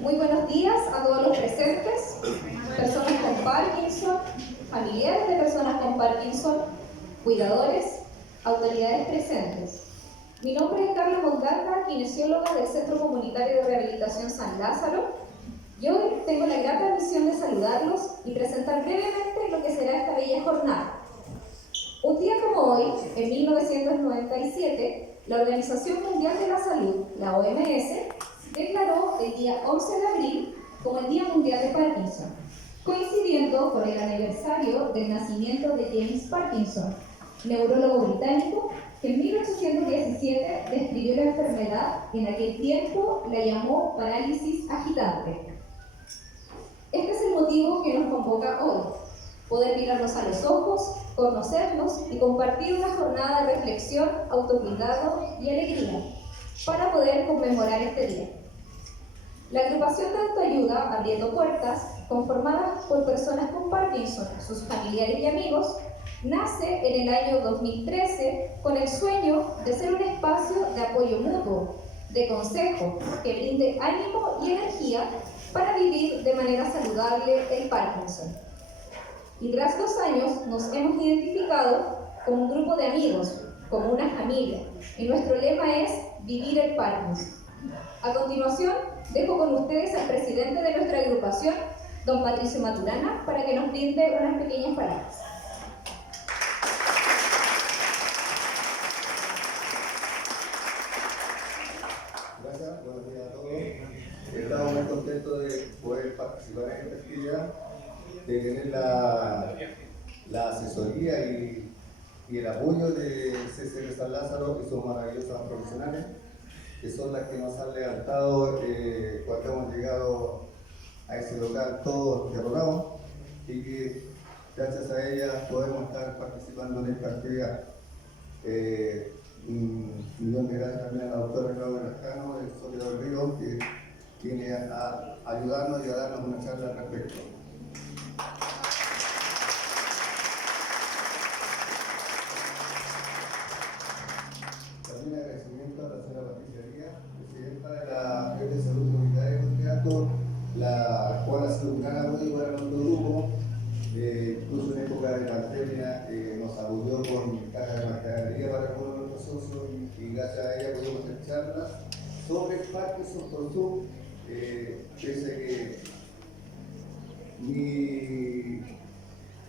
Muy buenos días a todos los presentes, personas con Parkinson, familiares de personas con Parkinson, cuidadores, autoridades presentes. Mi nombre es Carla Moldata, kinesióloga del Centro Comunitario de Rehabilitación San Lázaro, y hoy tengo la grata misión de saludarlos y presentar brevemente lo que será esta bella jornada. Un día como hoy, en 1997, la Organización Mundial de la Salud, la OMS, declaró el día 11 de abril como el Día Mundial de Parkinson, coincidiendo con el aniversario del nacimiento de James Parkinson, neurólogo británico que en 1817 describió la enfermedad y en aquel tiempo la llamó parálisis agitante. Este es el motivo que nos convoca hoy: poder mirarnos a los ojos, conocernos y compartir una jornada de reflexión, autocuidado y alegría para poder conmemorar este día. La agrupación de autoayuda Abriendo Puertas, conformada por personas con Parkinson, sus familiares y amigos, nace en el año 2013 con el sueño de ser un espacio de apoyo mutuo, de consejo, que brinde ánimo y energía para vivir de manera saludable el Parkinson. Y tras 2 años nos hemos identificado como un grupo de amigos, como una familia, y nuestro lema es vivir el Parkinson. A continuación, dejo con ustedes al presidente de nuestra agrupación, don Patricio Maturana, para que nos brinde unas pequeñas palabras. Gracias, buenos días a todos. Estamos muy contentos de poder participar en esta actividad, de tener la asesoría y el apoyo de CCR San Lázaro y sus maravillosas profesionales, que son las que nos han levantado cuando hemos llegado a ese local todos derrotados, y que gracias a ellas podemos estar participando en esta actividad. Un millón de gracias también a la doctora Claudia Lascano del Sólido del Río, que viene a ayudarnos y a darnos una charla al respecto. También agradecimiento a la señora Patricia Díaz, presidenta de la Red de Salud Comunitaria de Copiapó, la cual ha sido un gran apoyo para nuestro grupo. Incluso en época de pandemia nos apoyó con caja de mercadería para algunos de nuestros socios, y gracias a ella pudimos hacer charlas sobre Parkinson por Zoom, pese a que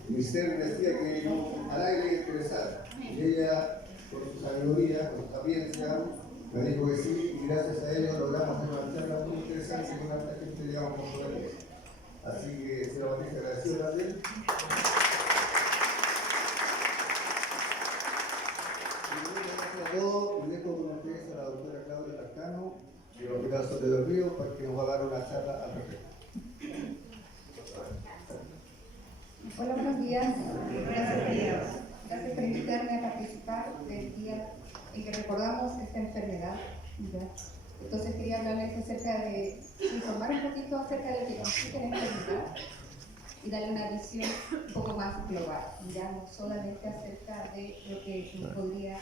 mi ser decía que no, a nadie le interesara, y ella, por su sabiduría, por su sapiencia, me dijo que sí, y gracias a ello logramos hacer una charla muy interesante con harta gente, digamos, por la vida. Así que, señora Patricia, agradecido también. Gracias a todos, y dejo con ustedes a la doctora Claudia Lascano del Hospital Sólido del Río para que nos va a dar una charla al respecto. Hola, buenos días. Gracias por invitarme a participar del día en que recordamos esta enfermedad. ¿Ya? Entonces quería hablarles acerca de, informar un poquito acerca de lo que consiste la enfermedad y darle una visión un poco más global, ya no solamente acerca de lo que nos podría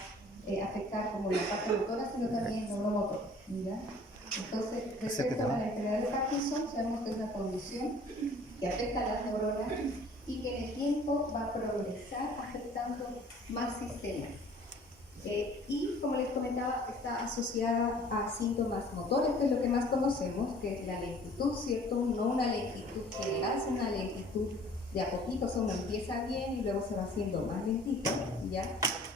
afectar como la parte motora, sino también neuromotor. ¿Ya? Entonces, respecto a la enfermedad de Parkinson, sabemos que es una condición que afecta a las neuronas y que en el tiempo va a progresar afectando más sistemas. Y como les comentaba, está asociada a síntomas motores, que es lo que más conocemos, que es la lentitud, ¿cierto? No una lentitud general, sino una lentitud de a poquito, o sea, uno empieza bien y luego se va haciendo más lentito, ¿ya?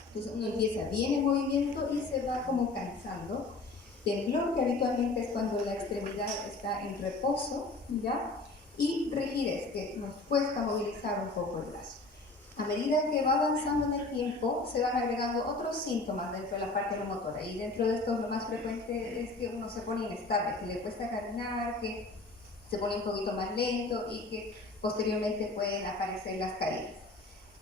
Entonces uno empieza bien en movimiento y se va como cansando. Temblor, que habitualmente es cuando la extremidad está en reposo, ¿ya? Y rigidez, que nos cuesta movilizar un poco el brazo. A medida que va avanzando en el tiempo, se van agregando otros síntomas dentro de la parte motora, y dentro de estos lo más frecuente es que uno se pone inestable, que le cuesta caminar, que se pone un poquito más lento y que posteriormente pueden aparecer las caídas.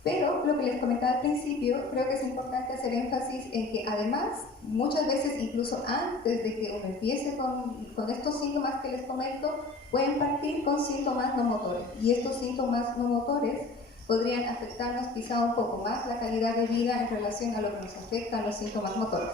Pero lo que les comentaba al principio, creo que es importante hacer énfasis en que además, muchas veces incluso antes de que uno empiece con estos síntomas que les comento, pueden partir con síntomas no motores, y estos síntomas no motores podrían afectarnos quizá un poco más la calidad de vida en relación a lo que nos afectan los síntomas motores.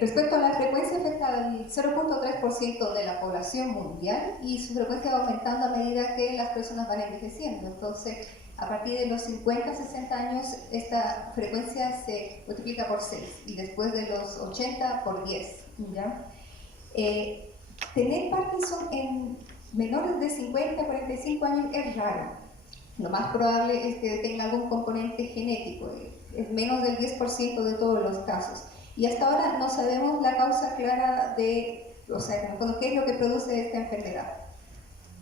Respecto a la frecuencia, afecta al 0.3% de la población mundial y su frecuencia va aumentando a medida que las personas van envejeciendo. Entonces, a partir de los 50, 60 años, esta frecuencia se multiplica por 6 y después de los 80 por 10. ¿Ya? Tener Parkinson en menores de 50, 45 años es raro. Lo más probable es que tenga algún componente genético, es menos del 10% de todos los casos. Y hasta ahora no sabemos la causa clara de, o sea, qué es lo que produce esta enfermedad.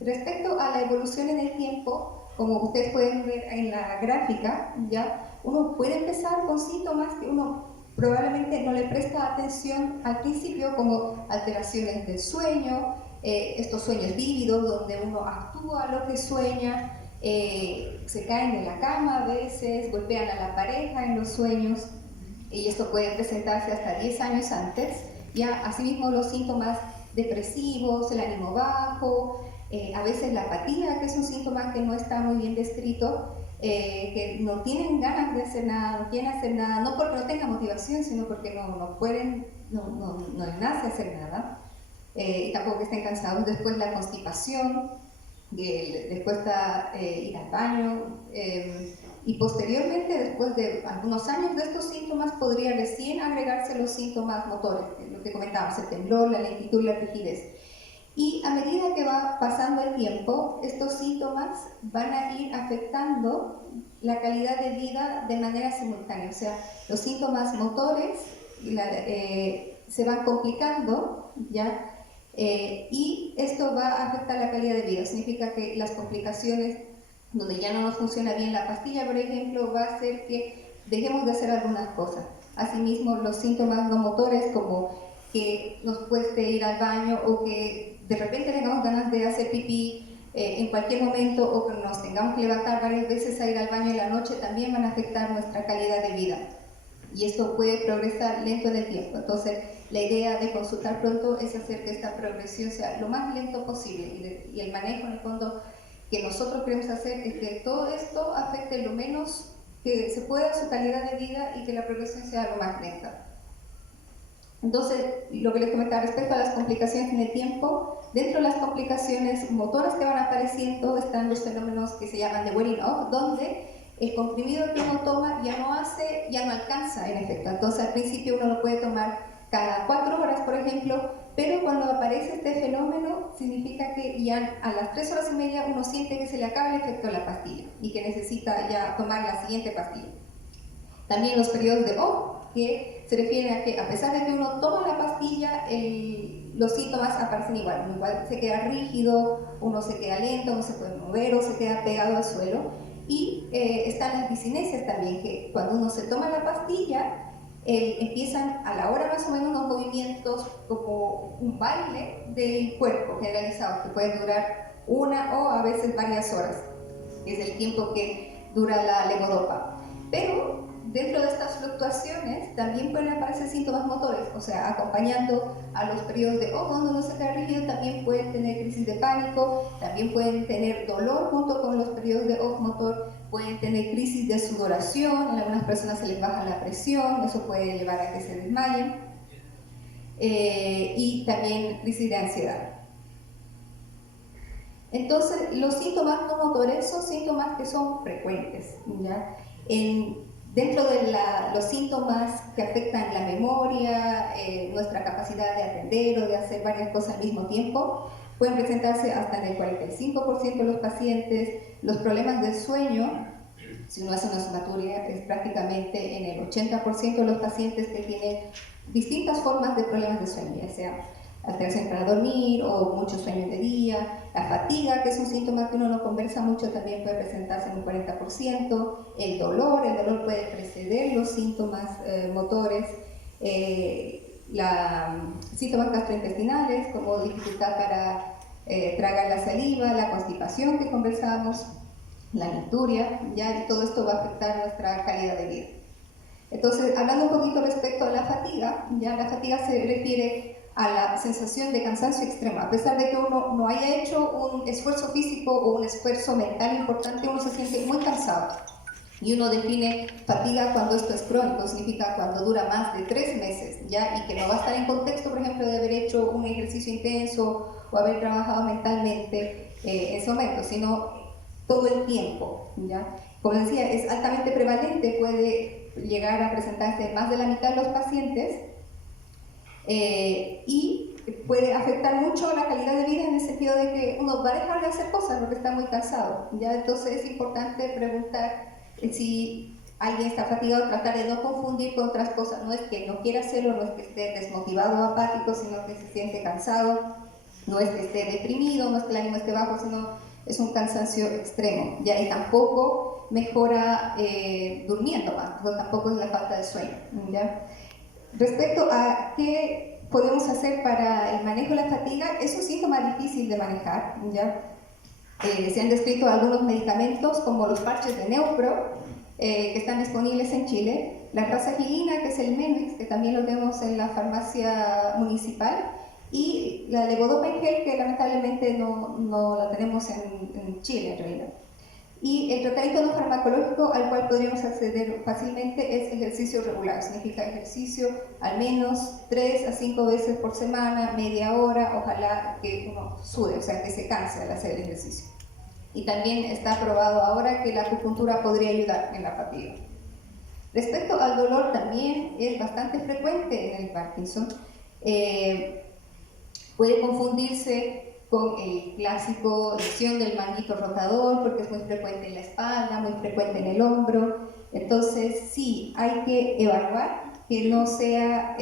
Respecto a la evolución en el tiempo, como ustedes pueden ver en la gráfica, ya uno puede empezar con síntomas que uno probablemente no le presta atención al principio, como alteraciones del sueño, estos sueños vívidos donde uno actúa lo que sueña, se caen de la cama a veces, golpean a la pareja en los sueños, y esto puede presentarse hasta 10 años antes. Ya, asimismo los síntomas depresivos, el ánimo bajo, a veces la apatía, que es un síntoma que no está muy bien descrito, que no tienen ganas de hacer nada, no quieren hacer nada, no porque no tengan motivación, sino porque no pueden, no les nace hacer nada, y tampoco que estén cansados. Después la constipación, después está ir al baño, y posteriormente, después de algunos años de estos síntomas, podría recién agregarse los síntomas motores, lo que comentábamos, el temblor, la lentitud, la rigidez. Y a medida que va pasando el tiempo, estos síntomas van a ir afectando la calidad de vida de manera simultánea. O sea, los síntomas motores se van complicando, ¿ya? Y esto va a afectar la calidad de vida. Significa que las complicaciones, donde ya no nos funciona bien la pastilla, por ejemplo, va a hacer que dejemos de hacer algunas cosas. Asimismo, los síntomas no motores, como que nos cueste ir al baño o que de repente tengamos ganas de hacer pipí en cualquier momento, o que nos tengamos que levantar varias veces a ir al baño en la noche, también van a afectar nuestra calidad de vida. Y esto puede progresar lento en el tiempo. Entonces, la idea de consultar pronto es hacer que esta progresión sea lo más lento posible, y el manejo, en el fondo, que nosotros queremos hacer es que todo esto afecte lo menos que se pueda su calidad de vida y que la progresión sea lo más lenta. Entonces, lo que les comentaba respecto a las complicaciones en el tiempo, dentro de las complicaciones motoras que van apareciendo están los fenómenos que se llaman de wearing off, donde el comprimido que uno toma ya no alcanza en efecto. Entonces, al principio uno lo puede tomar cada 4 horas, por ejemplo, pero cuando aparece este fenómeno, significa que ya a las 3 horas y media uno siente que se le acaba el efecto de la pastilla y que necesita ya tomar la siguiente pastilla. También los periodos de off, que se refieren a que a pesar de que uno toma la pastilla, los síntomas aparecen igual. Uno igual se queda rígido, uno se queda lento, no se puede mover o se queda pegado al suelo. Y están las discinesias también, que cuando uno se toma la pastilla, empiezan a la hora más o menos unos movimientos como un baile del cuerpo generalizado, que pueden durar 1 o a veces varias horas, que es el tiempo que dura la levodopa. Pero dentro de estas fluctuaciones también pueden aparecer síntomas motores, o sea, acompañando a los periodos de cuando uno se queda rígido, también pueden tener crisis de pánico, también pueden tener dolor junto con los periodos de off motor, pueden tener crisis de sudoración, en algunas personas se les baja la presión, eso puede llevar a que se desmayen, y también crisis de ansiedad. Entonces, los síntomas no motores son síntomas que son frecuentes, ¿ya? Dentro de los síntomas que afectan la memoria, nuestra capacidad de atender o de hacer varias cosas al mismo tiempo, pueden presentarse hasta en el 45% de los pacientes. Los problemas del sueño, si uno hace una sumatoria, es prácticamente en el 80% de los pacientes que tienen distintas formas de problemas de sueño, ya sea alteración para dormir o muchos sueños de día. La fatiga, que es un síntoma que uno no conversa mucho, también puede presentarse en un 40%. El dolor puede preceder los síntomas motores. Síntomas gastrointestinales, como dificultad para tragar la saliva, la constipación que conversamos, la nicturia, ya, y todo esto va a afectar nuestra calidad de vida. Entonces, hablando un poquito respecto a la fatiga, ya la fatiga se refiere a la sensación de cansancio extremo. A pesar de que uno no haya hecho un esfuerzo físico o un esfuerzo mental importante, uno se siente muy cansado. Y uno define fatiga cuando esto es crónico, significa cuando dura más de 3 meses, ¿ya? Y que no va a estar en contexto, por ejemplo, de haber hecho un ejercicio intenso o haber trabajado mentalmente en ese momento, sino todo el tiempo, ¿ya? Como decía, es altamente prevalente, puede llegar a presentarse en más de la mitad de los pacientes y puede afectar mucho la calidad de vida en el sentido de que uno va a dejar de hacer cosas porque está muy cansado, ¿ya? Entonces es importante preguntar si alguien está fatigado, tratar de no confundir con otras cosas. No es que no quiera hacerlo, no es que esté desmotivado o apático, sino que se siente cansado, no es que esté deprimido, no es que el ánimo esté bajo, sino es un cansancio extremo, ¿ya? Y tampoco mejora durmiendo más, tampoco es la falta de sueño, ¿ya? Respecto a qué podemos hacer para el manejo de la fatiga, es un síntoma difícil de manejar, ¿ya? Se han descrito algunos medicamentos como los parches de Neupro, que están disponibles en Chile, la razagilina, que es el Menvix, que también lo tenemos en la farmacia municipal, y la levodopa en gel, que lamentablemente no la tenemos en Chile en realidad. Y el tratamiento no farmacológico al cual podríamos acceder fácilmente es ejercicio regular, significa ejercicio al menos 3 a 5 veces por semana, media hora, ojalá que uno sude, o sea, que se canse al hacer el ejercicio. Y también está probado ahora que la acupuntura podría ayudar en la fatiga. Respecto al dolor, también es bastante frecuente en el Parkinson. Puede confundirse con el clásico lesión del manguito rotador, porque es muy frecuente en la espalda, muy frecuente en el hombro. Entonces, sí, hay que evaluar que no sea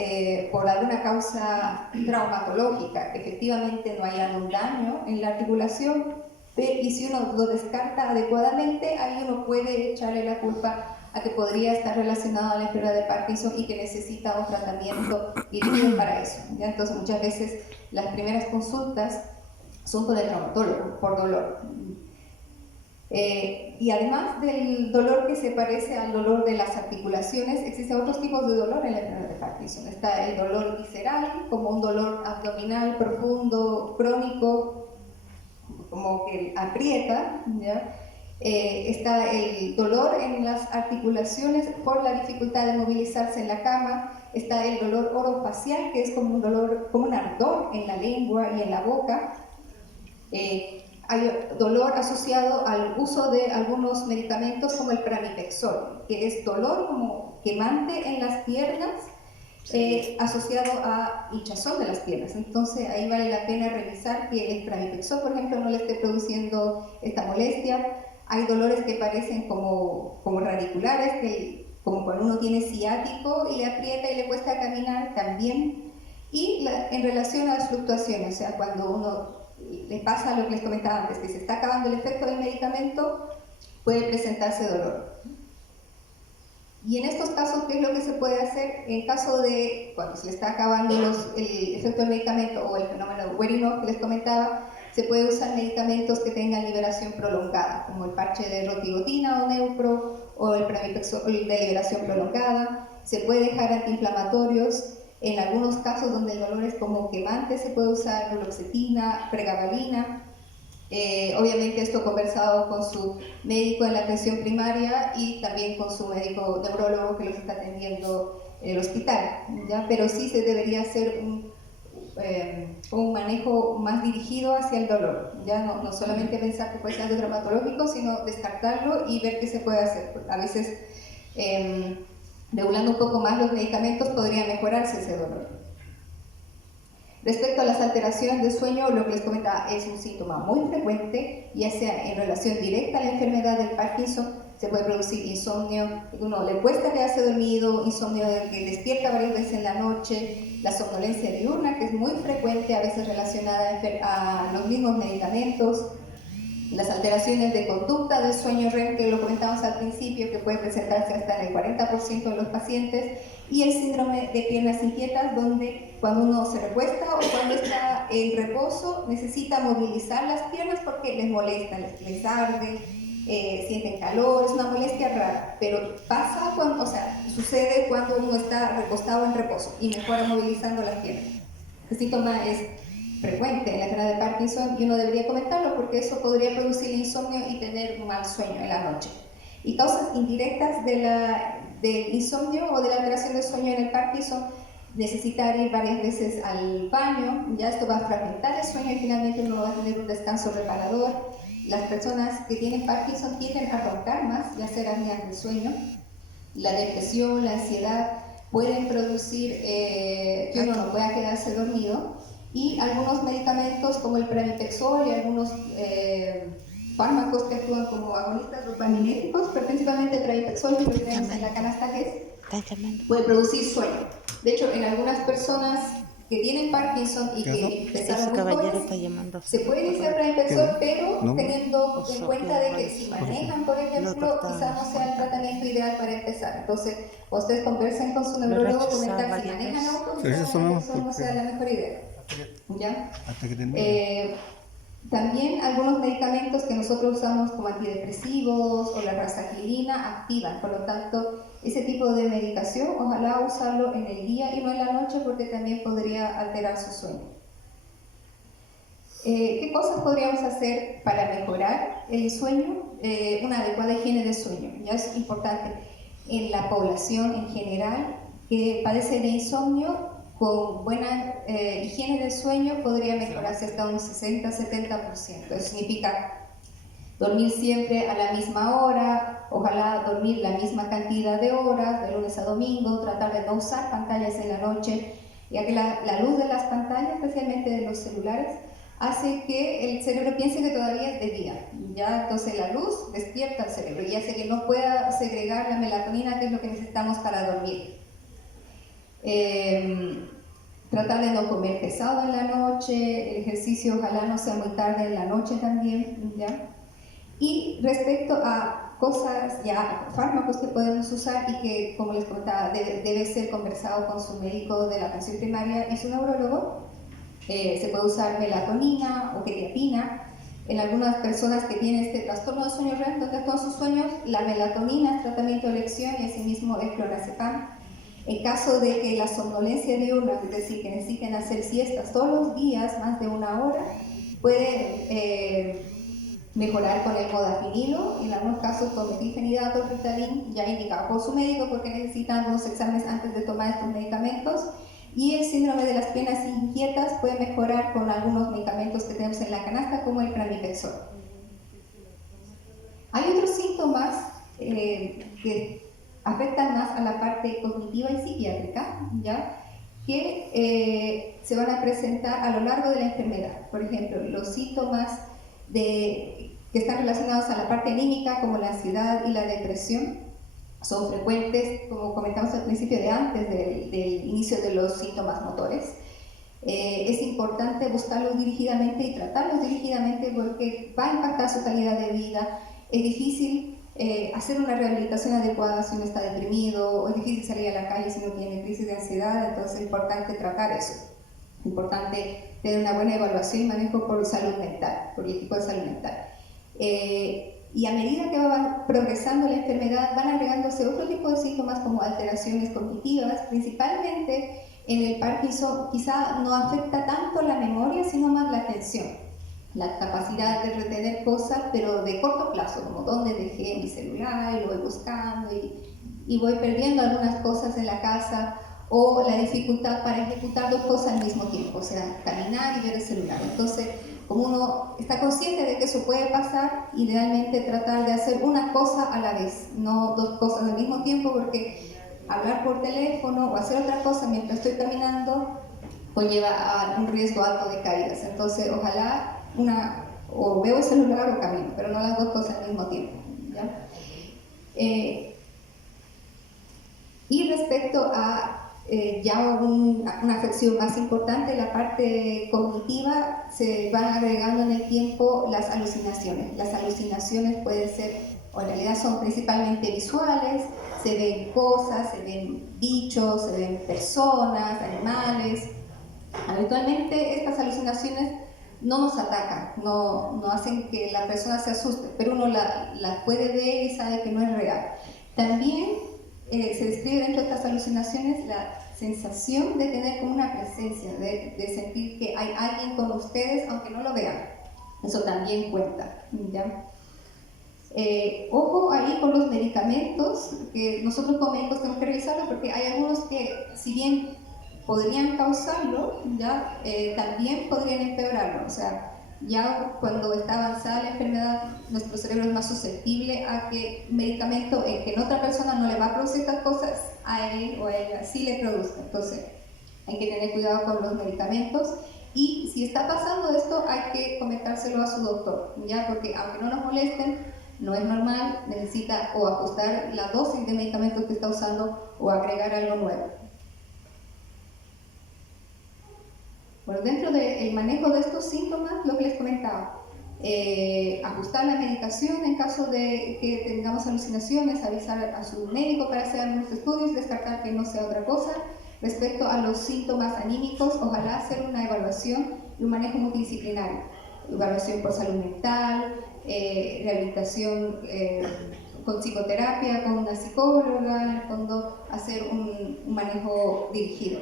por alguna causa traumatológica, que efectivamente no haya un daño en la articulación, y si uno lo descarta adecuadamente, ahí uno puede echarle la culpa a que podría estar relacionado a la enfermedad de Parkinson y que necesita un tratamiento dirigido para eso, ¿ya? Entonces, muchas veces las primeras consultas son con el traumatólogo, por dolor. Y además del dolor que se parece al dolor de las articulaciones, existen otros tipos de dolor en la enfermedad de Parkinson. Está el dolor visceral, como un dolor abdominal profundo, crónico, como que aprieta, ¿ya? Está el dolor en las articulaciones por la dificultad de movilizarse en la cama. Está el dolor orofacial, que es como un dolor, como un ardor en la lengua y en la boca. Hay dolor asociado al uso de algunos medicamentos como el pramipexol, que es dolor como quemante en las piernas, asociado a hinchazón de las piernas. Entonces ahí vale la pena revisar que el pramipexol, por ejemplo, no le esté produciendo esta molestia. Hay dolores que parecen como radiculares, como cuando uno tiene ciático y le aprieta y le cuesta caminar también. Y en relación a las fluctuaciones, o sea, cuando uno le pasa lo que les comentaba antes, que se está acabando el efecto del medicamento, puede presentarse dolor. Y en estos casos, ¿qué es lo que se puede hacer? En caso de cuando se le está acabando el efecto del medicamento o el fenómeno de wearing off que les comentaba, se puede usar medicamentos que tengan liberación prolongada, como el parche de rotigotina o neupro, o el pramipexol de liberación prolongada. Se puede dejar antiinflamatorios. En algunos casos donde el dolor es como quemante, se puede usar duloxetina, pregabalina. Obviamente esto conversado con su médico en la atención primaria y también con su médico neurólogo que los está atendiendo en el hospital, ¿ya? Pero sí se debería hacer un manejo más dirigido hacia el dolor, ya no solamente pensar que puede ser algo traumatológico, sino descartarlo y ver qué se puede hacer. A veces regulando un poco más los medicamentos podría mejorarse ese dolor. Respecto a las alteraciones de sueño, lo que les comentaba es un síntoma muy frecuente, ya sea en relación directa a la enfermedad del Parkinson. Se puede producir insomnio, uno le cuesta quedarse dormido, insomnio del que despierta varias veces en la noche, la somnolencia diurna, que es muy frecuente, a veces relacionada a los mismos medicamentos, las alteraciones de conducta del sueño REM, que lo comentamos al principio, que puede presentarse hasta en el 40% de los pacientes, y el síndrome de piernas inquietas, donde cuando uno se recuesta o cuando está en reposo necesita movilizar las piernas porque les molesta, les arde, sienten calor, es una molestia rara, pero pasa cuando, sucede cuando uno está recostado en reposo y mejora movilizando las piernas. Este síntoma es frecuente en la enfermedad de Parkinson y uno debería comentarlo porque eso podría producir insomnio y tener un mal sueño en la noche. Y causas indirectas del insomnio o de la alteración del sueño en el Parkinson: necesitar ir varias veces al baño, ya esto va a fragmentar el sueño y finalmente uno va a tener un descanso reparador. Las personas que tienen Parkinson tienden a roncar más y a hacer apneas del sueño. La depresión, la ansiedad pueden producir que uno no pueda quedarse dormido, y algunos medicamentos como el pramipexol y algunos fármacos que actúan como agonistas dopaminéticos, pero principalmente el pramipexol, que lo tenemos en la canasta GES, puede producir sueño. De hecho, en algunas personas que tienen Parkinson y que empezaron muy jóvenes, se puede iniciar pramipexol, pero teniendo en cuenta de que si manejan, por ejemplo, quizás no sea el tratamiento ideal para empezar. Entonces, ustedes conversen con su neurólogo, comentar si manejan auto, pramipexol no sea la mejor idea. ¿Ya? También algunos medicamentos que nosotros usamos como antidepresivos o la rasaquilina activan, por lo tanto ese tipo de medicación ojalá usarlo en el día y no en la noche, porque también podría alterar su sueño. ¿Qué cosas podríamos hacer para mejorar el sueño? Una adecuada higiene del sueño, ya es importante en la población en general que padece de insomnio. Con buena higiene del sueño podría mejorarse hasta un 60-70%. Eso significa dormir siempre a la misma hora, ojalá dormir la misma cantidad de horas, de lunes a domingo, tratar de no usar pantallas en la noche, ya que la luz de las pantallas, especialmente de los celulares, hace que el cerebro piense que todavía es de día. Ya, entonces la luz despierta al cerebro y hace que no pueda segregar la melatonina, que es lo que necesitamos para dormir. Tratar de no comer pesado en la noche, el ejercicio ojalá no sea muy tarde en la noche también, ¿ya? Y respecto a cosas, ya fármacos que podemos usar y que, como les contaba, debe ser conversado con su médico de la atención primaria y su neurólogo. Se puede usar melatonina o quetiapina. En algunas personas que tienen este trastorno de sueño REM, donde todos sus sueños, la melatonina es tratamiento de elección y asimismo el clonazepam. En caso de que la somnolencia diurna, es decir, que necesiten hacer siestas todos los días, más de 1 hora, pueden mejorar con el modafinilo, y en algunos casos con metilfenidato, Ritalin, ya indicado por su médico, porque necesitan algunos exámenes antes de tomar estos medicamentos. Y el síndrome de las piernas inquietas puede mejorar con algunos medicamentos que tenemos en la canasta, como el pramipexol. Hay otros síntomas que afectan más a la parte cognitiva y psiquiátrica, ¿ya? Que se van a presentar a lo largo de la enfermedad. Por ejemplo, los síntomas que están relacionados a la parte anímica, como la ansiedad y la depresión, son frecuentes, como comentamos al principio, antes del inicio de los síntomas motores. Es importante buscarlos dirigidamente y tratarlos dirigidamente, porque va a impactar su calidad de vida. Es difícil hacer una rehabilitación adecuada si uno está deprimido, o es difícil salir a la calle si uno tiene crisis de ansiedad. Entonces es importante tratar eso. Es importante tener una buena evaluación y manejo por salud mental, por el equipo de salud mental. Y a medida que va progresando la enfermedad, van agregándose otro tipo de síntomas como alteraciones cognitivas, principalmente en el Parkinson. Quizá no afecta tanto la memoria, sino más la atención, la capacidad de retener cosas, pero de corto plazo, como dónde dejé mi celular y lo voy buscando y voy perdiendo algunas cosas en la casa, o la dificultad para ejecutar 2 cosas al mismo tiempo, o sea, caminar y ver el celular. Entonces, como uno está consciente de que eso puede pasar, idealmente tratar de hacer una cosa a la vez, no 2 cosas al mismo tiempo, porque hablar por teléfono o hacer otra cosa mientras estoy caminando conlleva a un riesgo alto de caídas. Entonces, ojalá o veo el celular o camino, pero no las 2 cosas al mismo tiempo, ¿ya? Y respecto a ya una afección más importante, la parte cognitiva, se van agregando en el tiempo las alucinaciones. Las alucinaciones pueden ser, o en realidad son principalmente visuales, se ven cosas, se ven bichos, se ven personas, animales. Habitualmente estas alucinaciones no nos atacan, no hacen que la persona se asuste, pero uno la puede ver y sabe que no es real. También se describe dentro de estas alucinaciones la sensación de tener como una presencia, de sentir que hay alguien con ustedes aunque no lo vean. Eso también cuenta, ¿ya? Ojo ahí con los medicamentos, que nosotros como médicos tenemos que revisarlo porque hay algunos que, si bien podrían causarlo, ya también podrían empeorarlo. O sea, ya cuando está avanzada la enfermedad, nuestro cerebro es más susceptible a que un medicamento que en otra persona no le va a producir estas cosas, a él o a ella sí le produzca. Entonces, hay que tener cuidado con los medicamentos. Y si está pasando esto, hay que comentárselo a su doctor, ¿ya? Porque aunque no nos molesten, no es normal, necesita o ajustar la dosis de medicamentos que está usando o agregar algo nuevo. Bueno, dentro del manejo de estos síntomas, lo que les comentaba, ajustar la medicación en caso de que tengamos alucinaciones, avisar a su médico para hacer algunos estudios, descartar que no sea otra cosa. Respecto a los síntomas anímicos, ojalá hacer una evaluación y un manejo multidisciplinario. Evaluación por salud mental, rehabilitación con psicoterapia, con una psicóloga, en el fondo hacer un manejo dirigido.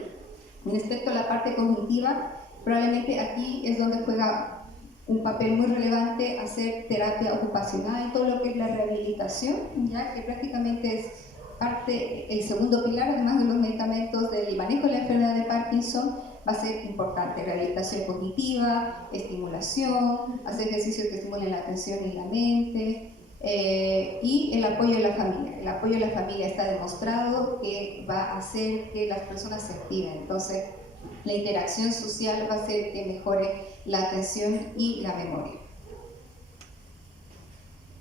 Respecto a la parte cognitiva, probablemente aquí es donde juega un papel muy relevante hacer terapia ocupacional y todo lo que es la rehabilitación, ya que prácticamente es parte, el segundo pilar, además de los medicamentos del manejo de la enfermedad de Parkinson, va a ser importante. Rehabilitación cognitiva, estimulación, hacer ejercicios que estimulen la atención y la mente, y el apoyo de la familia. El apoyo de la familia está demostrado que va a hacer que las personas se activen. Entonces, la interacción social va a hacer que mejore la atención y la memoria.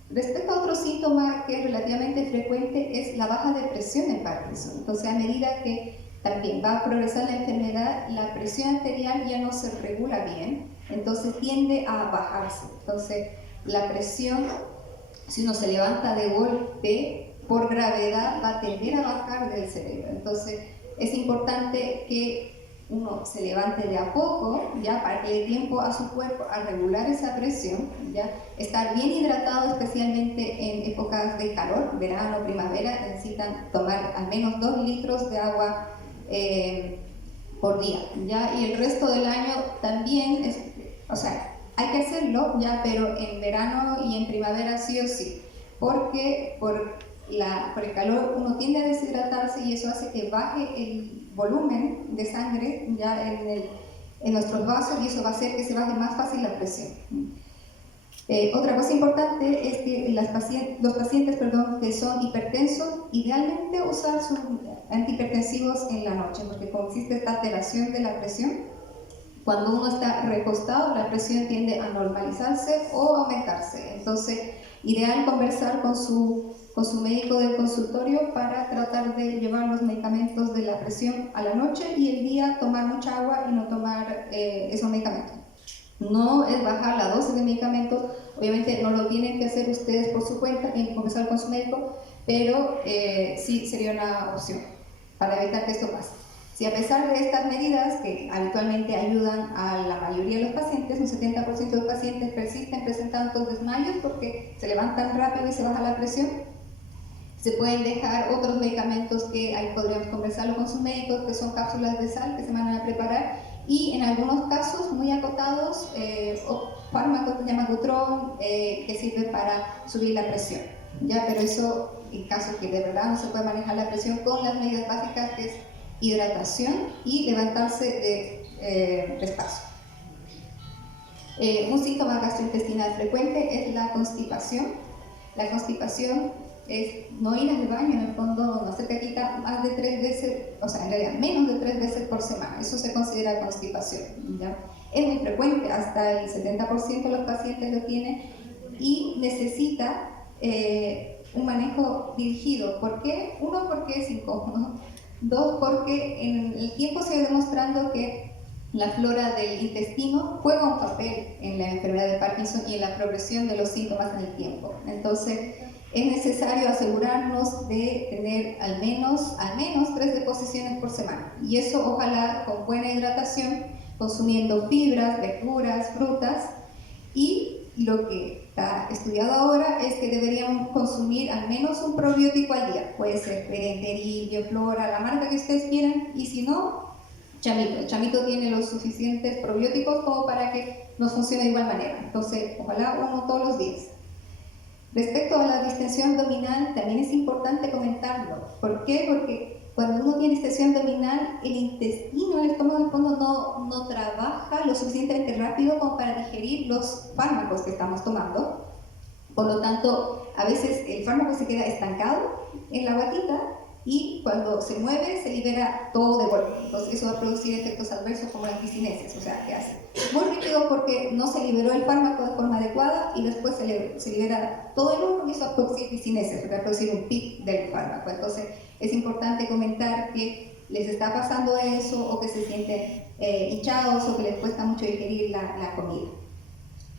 Respecto a otro síntoma que es relativamente frecuente es la baja de presión en Parkinson. Entonces, a medida que también va a progresar la enfermedad, la presión arterial ya no se regula bien, entonces tiende a bajarse. Entonces, la presión, si uno se levanta de golpe, por gravedad va a tender a bajar del cerebro. Entonces, es importante que uno se levante de a poco, ya, para que le dé tiempo a su cuerpo a regular esa presión, ya, estar bien hidratado, especialmente en épocas de calor, verano, primavera, necesitan tomar al menos 2 litros de agua por día, ya, y el resto del año también, o sea, hay que hacerlo, ya, pero en verano y en primavera sí o sí, porque por el calor uno tiende a deshidratarse y eso hace que baje el volumen de sangre ya en nuestros vasos y eso va a hacer que se baje más fácil la presión. Otra cosa importante es que los pacientes que son hipertensos, idealmente usar sus antihipertensivos en la noche, porque como existe esta alteración de la presión, cuando uno está recostado, la presión tiende a normalizarse o aumentarse. Entonces, ideal conversar con su médico del consultorio para tratar de llevar los medicamentos de la presión a la noche y el día tomar mucha agua y no tomar esos medicamentos. No es bajar la dosis de medicamentos, obviamente no lo tienen que hacer ustedes por su cuenta, tienen que conversar con su médico, pero sí sería una opción para evitar que esto pase. Si a pesar de estas medidas, que habitualmente ayudan a la mayoría de los pacientes, un 70% de los pacientes persisten presentando estos desmayos porque se levantan rápido y se baja la presión, se pueden dejar otros medicamentos que ahí podríamos conversarlo con sus médicos, que son cápsulas de sal que se van a preparar, y en algunos casos muy acotados, fármacos que se llama Gutron, que sirve para subir la presión. ¿Ya? Pero eso, en caso que de verdad no se puede manejar la presión, con las medidas básicas que es hidratación y levantarse de despacio. Un síntoma gastrointestinal frecuente es la constipación. La constipación es no ir al baño, en el fondo no hacer caquita más de 3 veces, o sea, en realidad menos de 3 veces por semana. Eso se considera constipación, ¿ya? Es muy frecuente, hasta el 70% de los pacientes lo tienen y necesita un manejo dirigido. ¿Por qué? 1, porque es incómodo. 2, porque en el tiempo se va demostrando que la flora del intestino juega un papel en la enfermedad de Parkinson y en la progresión de los síntomas en el tiempo. Entonces, es necesario asegurarnos de tener al menos 3 deposiciones por semana. Y eso ojalá con buena hidratación, consumiendo fibras, verduras, frutas. Y lo que está estudiado ahora es que deberíamos consumir al menos un probiótico al día. Puede ser Perenteril, Bioflora, la marca que ustedes quieran. Y si no, Chamito. Chamito tiene los suficientes probióticos como para que nos funcione de igual manera. Entonces, ojalá uno todos los días. Respecto a la distensión abdominal, también es importante comentarlo. ¿Por qué? Porque cuando uno tiene distensión abdominal, el intestino, el estómago en el fondo no trabaja lo suficientemente rápido como para digerir los fármacos que estamos tomando. Por lo tanto, a veces el fármaco se queda estancado en la guatita y cuando se mueve se libera todo de golpe. Entonces eso va a producir efectos adversos como la anticinesias, o sea, que hace muy rápido porque no se liberó el fármaco de forma adecuada y después se libera todo el humo y eso va a producir anticinesias, va a producir un pic del fármaco. Entonces es importante comentar que les está pasando eso o que se sienten hinchados o que les cuesta mucho digerir la comida.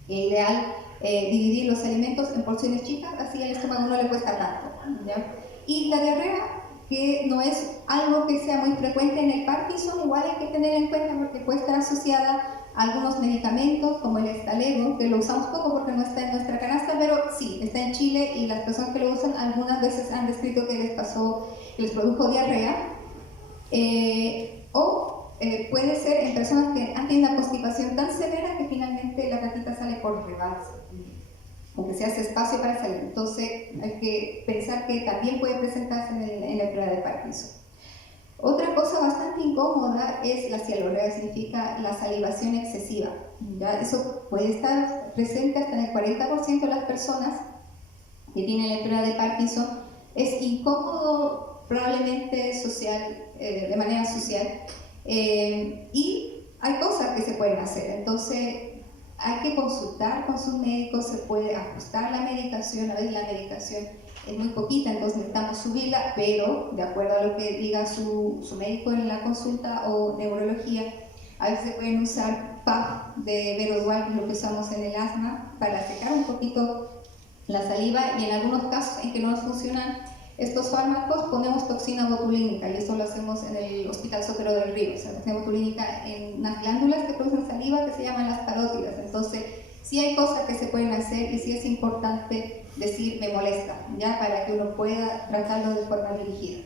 Es ideal dividir los alimentos en porciones chicas, así al estómago no le cuesta tanto, ¿ya? Y la diarrea, que no es algo que sea muy frecuente en el Parkinson, igual hay que tener en cuenta porque puede estar asociada a algunos medicamentos como el estalego, que lo usamos poco porque no está en nuestra canasta, pero sí, está en Chile y las personas que lo usan algunas veces han descrito que les produjo diarrea. Puede ser en personas que han tenido una constipación tan severa que finalmente la caquita sale por rebalse, aunque se hace espacio para salir. Entonces hay que pensar que también puede presentarse en la enfermedad de Parkinson. Otra cosa bastante incómoda es la cialorrea, significa la salivación excesiva. ¿Ya? Eso puede estar presente hasta en el 40% de las personas que tienen la enfermedad de Parkinson. Es incómodo probablemente de manera social. Y hay cosas que se pueden hacer, entonces hay que consultar con sus médicos, se puede ajustar la medicación, a veces la medicación es muy poquita, entonces necesitamos subirla, pero de acuerdo a lo que diga su médico en la consulta o neurología, a veces se pueden usar PAF de Verodual, que es lo que usamos en el asma, para secar un poquito la saliva, y en algunos casos en que no nos funcionan estos fármacos ponemos toxina botulínica, y esto lo hacemos en el Hospital Sotero del Río. O sea, toxina botulínica en unas glándulas que producen saliva que se llaman las parótidas. Entonces, sí hay cosas que se pueden hacer y sí es importante decir me molesta, ya, para que uno pueda tratarlo de forma dirigida.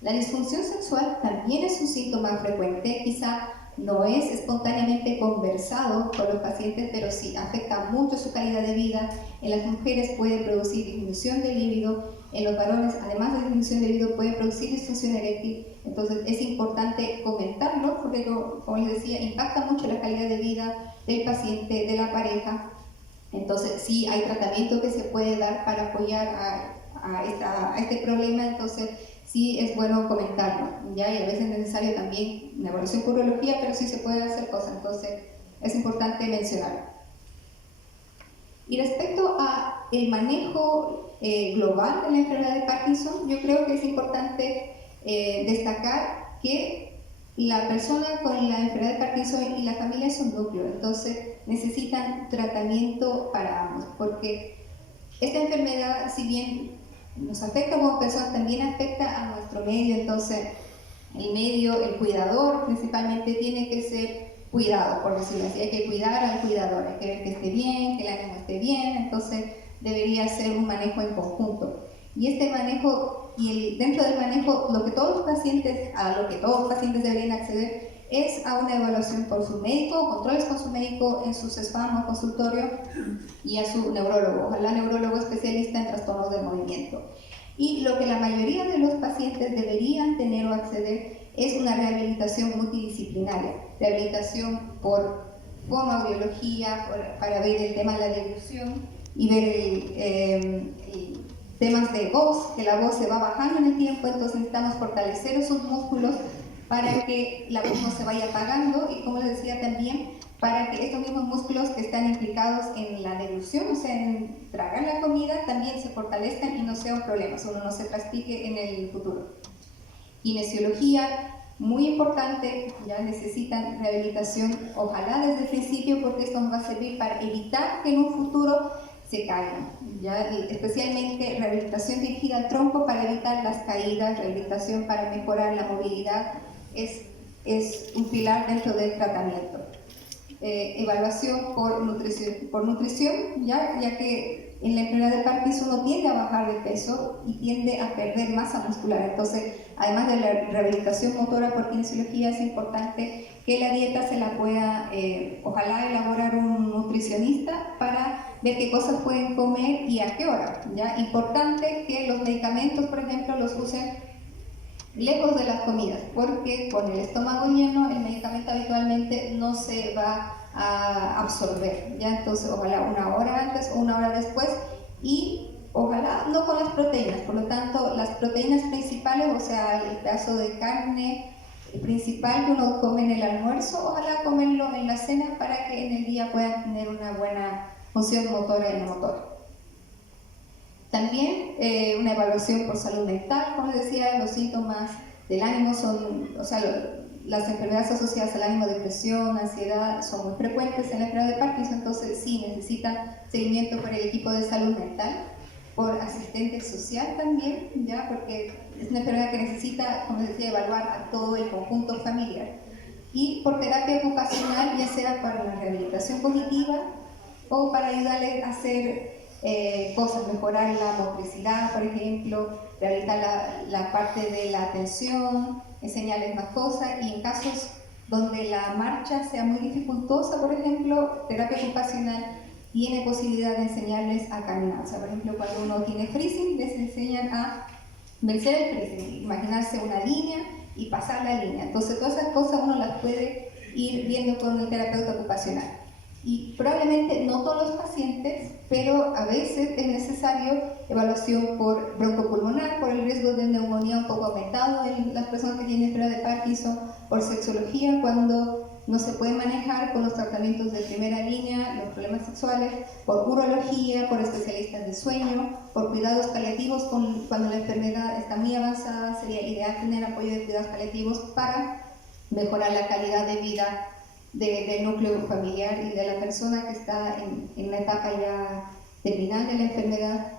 La disfunción sexual también es un síntoma frecuente, quizá no es espontáneamente conversado con los pacientes, pero sí afecta mucho su calidad de vida. En las mujeres puede producir disminución del líbido, en los varones, además de disminución del líbido, puede producir disfunción eréctil. Entonces es importante comentarlo porque, como les decía, impacta mucho la calidad de vida del paciente, de la pareja. Entonces sí hay tratamiento que se puede dar para apoyar a este problema, entonces sí es bueno comentarlo, ¿ya? Y a veces es necesario también una evaluación por urología, pero sí se puede hacer cosas, entonces es importante mencionarlo. Y respecto a el manejo global de la enfermedad de Parkinson, yo creo que es importante destacar que la persona con la enfermedad de Parkinson y la familia son núcleo, entonces necesitan tratamiento para ambos, porque esta enfermedad, si bien nos afecta como personas, también afecta a nuestro medio. Entonces el medio, el cuidador principalmente tiene que ser cuidado, por decirlo así, hay que cuidar al cuidador, hay que ver que esté bien, que el ánimo esté bien, entonces debería ser un manejo en conjunto. Y este manejo, dentro del manejo, a lo que todos los pacientes deberían acceder es a una evaluación por su médico, controles con su médico en sus spam o consultorio, y a su neurólogo, ojalá neurólogo especialista en trastornos del movimiento. Y lo que la mayoría de los pacientes deberían tener o acceder es una rehabilitación multidisciplinaria, rehabilitación por fonoaudiología, para ver el tema de la deglución y ver temas de voz, que la voz se va bajando en el tiempo, entonces necesitamos fortalecer esos músculos para que la voz no se vaya apagando, y como les decía también, para que estos mismos músculos que están implicados en la deglución, o sea, en tragar la comida, también se fortalezcan y no sea un problema, uno no se traspique en el futuro. Kinesiología, muy importante, ya necesitan rehabilitación, ojalá desde el principio, porque esto nos va a servir para evitar que en un futuro se caigan, ¿ya? Especialmente rehabilitación dirigida al tronco para evitar las caídas, rehabilitación para mejorar la movilidad, es un pilar dentro del tratamiento. Evaluación por nutrición, ya que en la enfermedad de Parkinson uno tiende a bajar de peso y tiende a perder masa muscular, entonces además de la rehabilitación motora por kinesiología, es importante que la dieta se la pueda, ojalá elaborar un nutricionista para ver qué cosas pueden comer y a qué hora, ¿ya? Importante que los medicamentos, por ejemplo, los usen lejos de las comidas, porque con el estómago lleno el medicamento habitualmente no se va a absorber, ¿ya? Entonces ojalá una hora antes o una hora después, y ojalá no con las proteínas. Por lo tanto, las proteínas principales, o sea, el pedazo de carne principal que uno come en el almuerzo, ojalá comerlo en la cena para que en el día puedan tener una buena función motora y no motora. También una evaluación por salud mental. Como les decía, los síntomas del ánimo son, o sea, las enfermedades asociadas al ánimo, depresión, ansiedad, son muy frecuentes en la enfermedad de Parkinson, entonces sí necesitan seguimiento por el equipo de salud mental, por asistente social también, ¿ya? Porque es una enfermedad que necesita, como les decía, evaluar a todo el conjunto familiar. Y por terapia ocupacional, ya sea para la rehabilitación cognitiva o para ayudarles a hacer cosas, mejorar la motricidad, por ejemplo, rehabilitar la parte de la atención, enseñarles más cosas, y en casos donde la marcha sea muy dificultosa, por ejemplo, terapia ocupacional tiene posibilidad de enseñarles a caminar. O sea, por ejemplo, cuando uno tiene freezing, les enseñan a vencer el freezing, imaginarse una línea y pasar la línea. Entonces, todas esas cosas uno las puede ir viendo con el terapeuta ocupacional. Y probablemente no todos los pacientes, pero a veces es necesario evaluación por broncopulmonar, por el riesgo de neumonía un poco aumentado en las personas que tienen enfermedad de Parkinson, por sexología cuando no se puede manejar con los tratamientos de primera línea los problemas sexuales, por urología, por especialistas de sueño, por cuidados paliativos cuando la enfermedad está muy avanzada. Sería ideal tener apoyo de cuidados paliativos para mejorar la calidad de vida del núcleo familiar y de la persona que está en una etapa ya terminal de la enfermedad.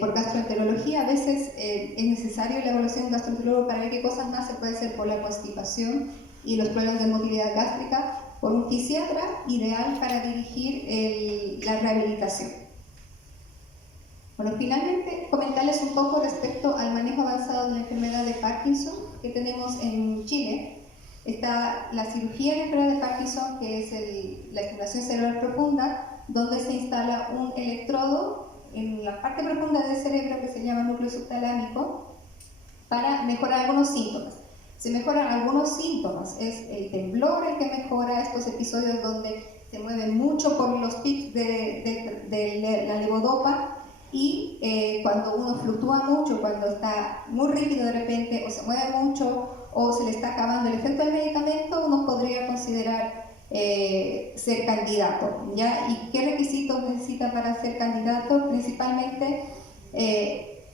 Por gastroenterología, a veces es necesario la evaluación de un gastroenterólogo para ver qué cosas más se puede hacer por la constipación y los problemas de motilidad gástrica, por un fisiatra ideal para dirigir la rehabilitación. Bueno, finalmente comentarles un poco respecto al manejo avanzado de la enfermedad de Parkinson que tenemos en Chile. Está la cirugía de enfermedad de Parkinson, que es la estimulación cerebral profunda, donde se instala un electrodo en la parte profunda del cerebro que se llama núcleo subtalámico para mejorar algunos síntomas. Se mejoran algunos síntomas, es el temblor el que mejora, estos episodios donde se mueven mucho por los pics de la levodopa, y cuando uno fluctúa mucho, cuando está muy rígido de repente o se mueve mucho o se le está acabando el efecto del medicamento, uno podría considerar ser candidato, ¿ya? ¿Y qué requisitos necesita para ser candidato? Principalmente,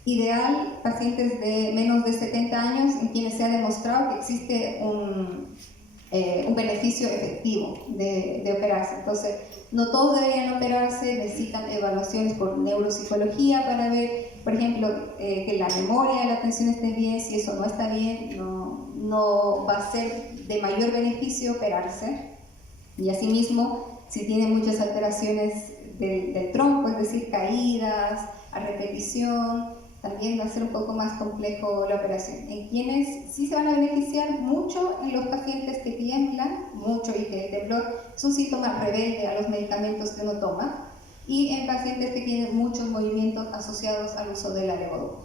ideal, pacientes de menos de 70 años en quienes se ha demostrado que existe un beneficio efectivo de operarse. Entonces, no todos deberían operarse, necesitan evaluaciones por neuropsicología para ver, por ejemplo, que la memoria, la atención esté bien. Si eso no está bien, no va a ser de mayor beneficio operarse. Y asimismo, si tiene muchas alteraciones del tronco, es decir, caídas a repetición, también va a ser un poco más complejo la operación. En quienes sí se van a beneficiar mucho, en los pacientes que tiemblan mucho y que el temblor es un síntoma rebelde a los medicamentos que uno toma, y en pacientes que tienen muchos movimientos asociados al uso de la levodopa.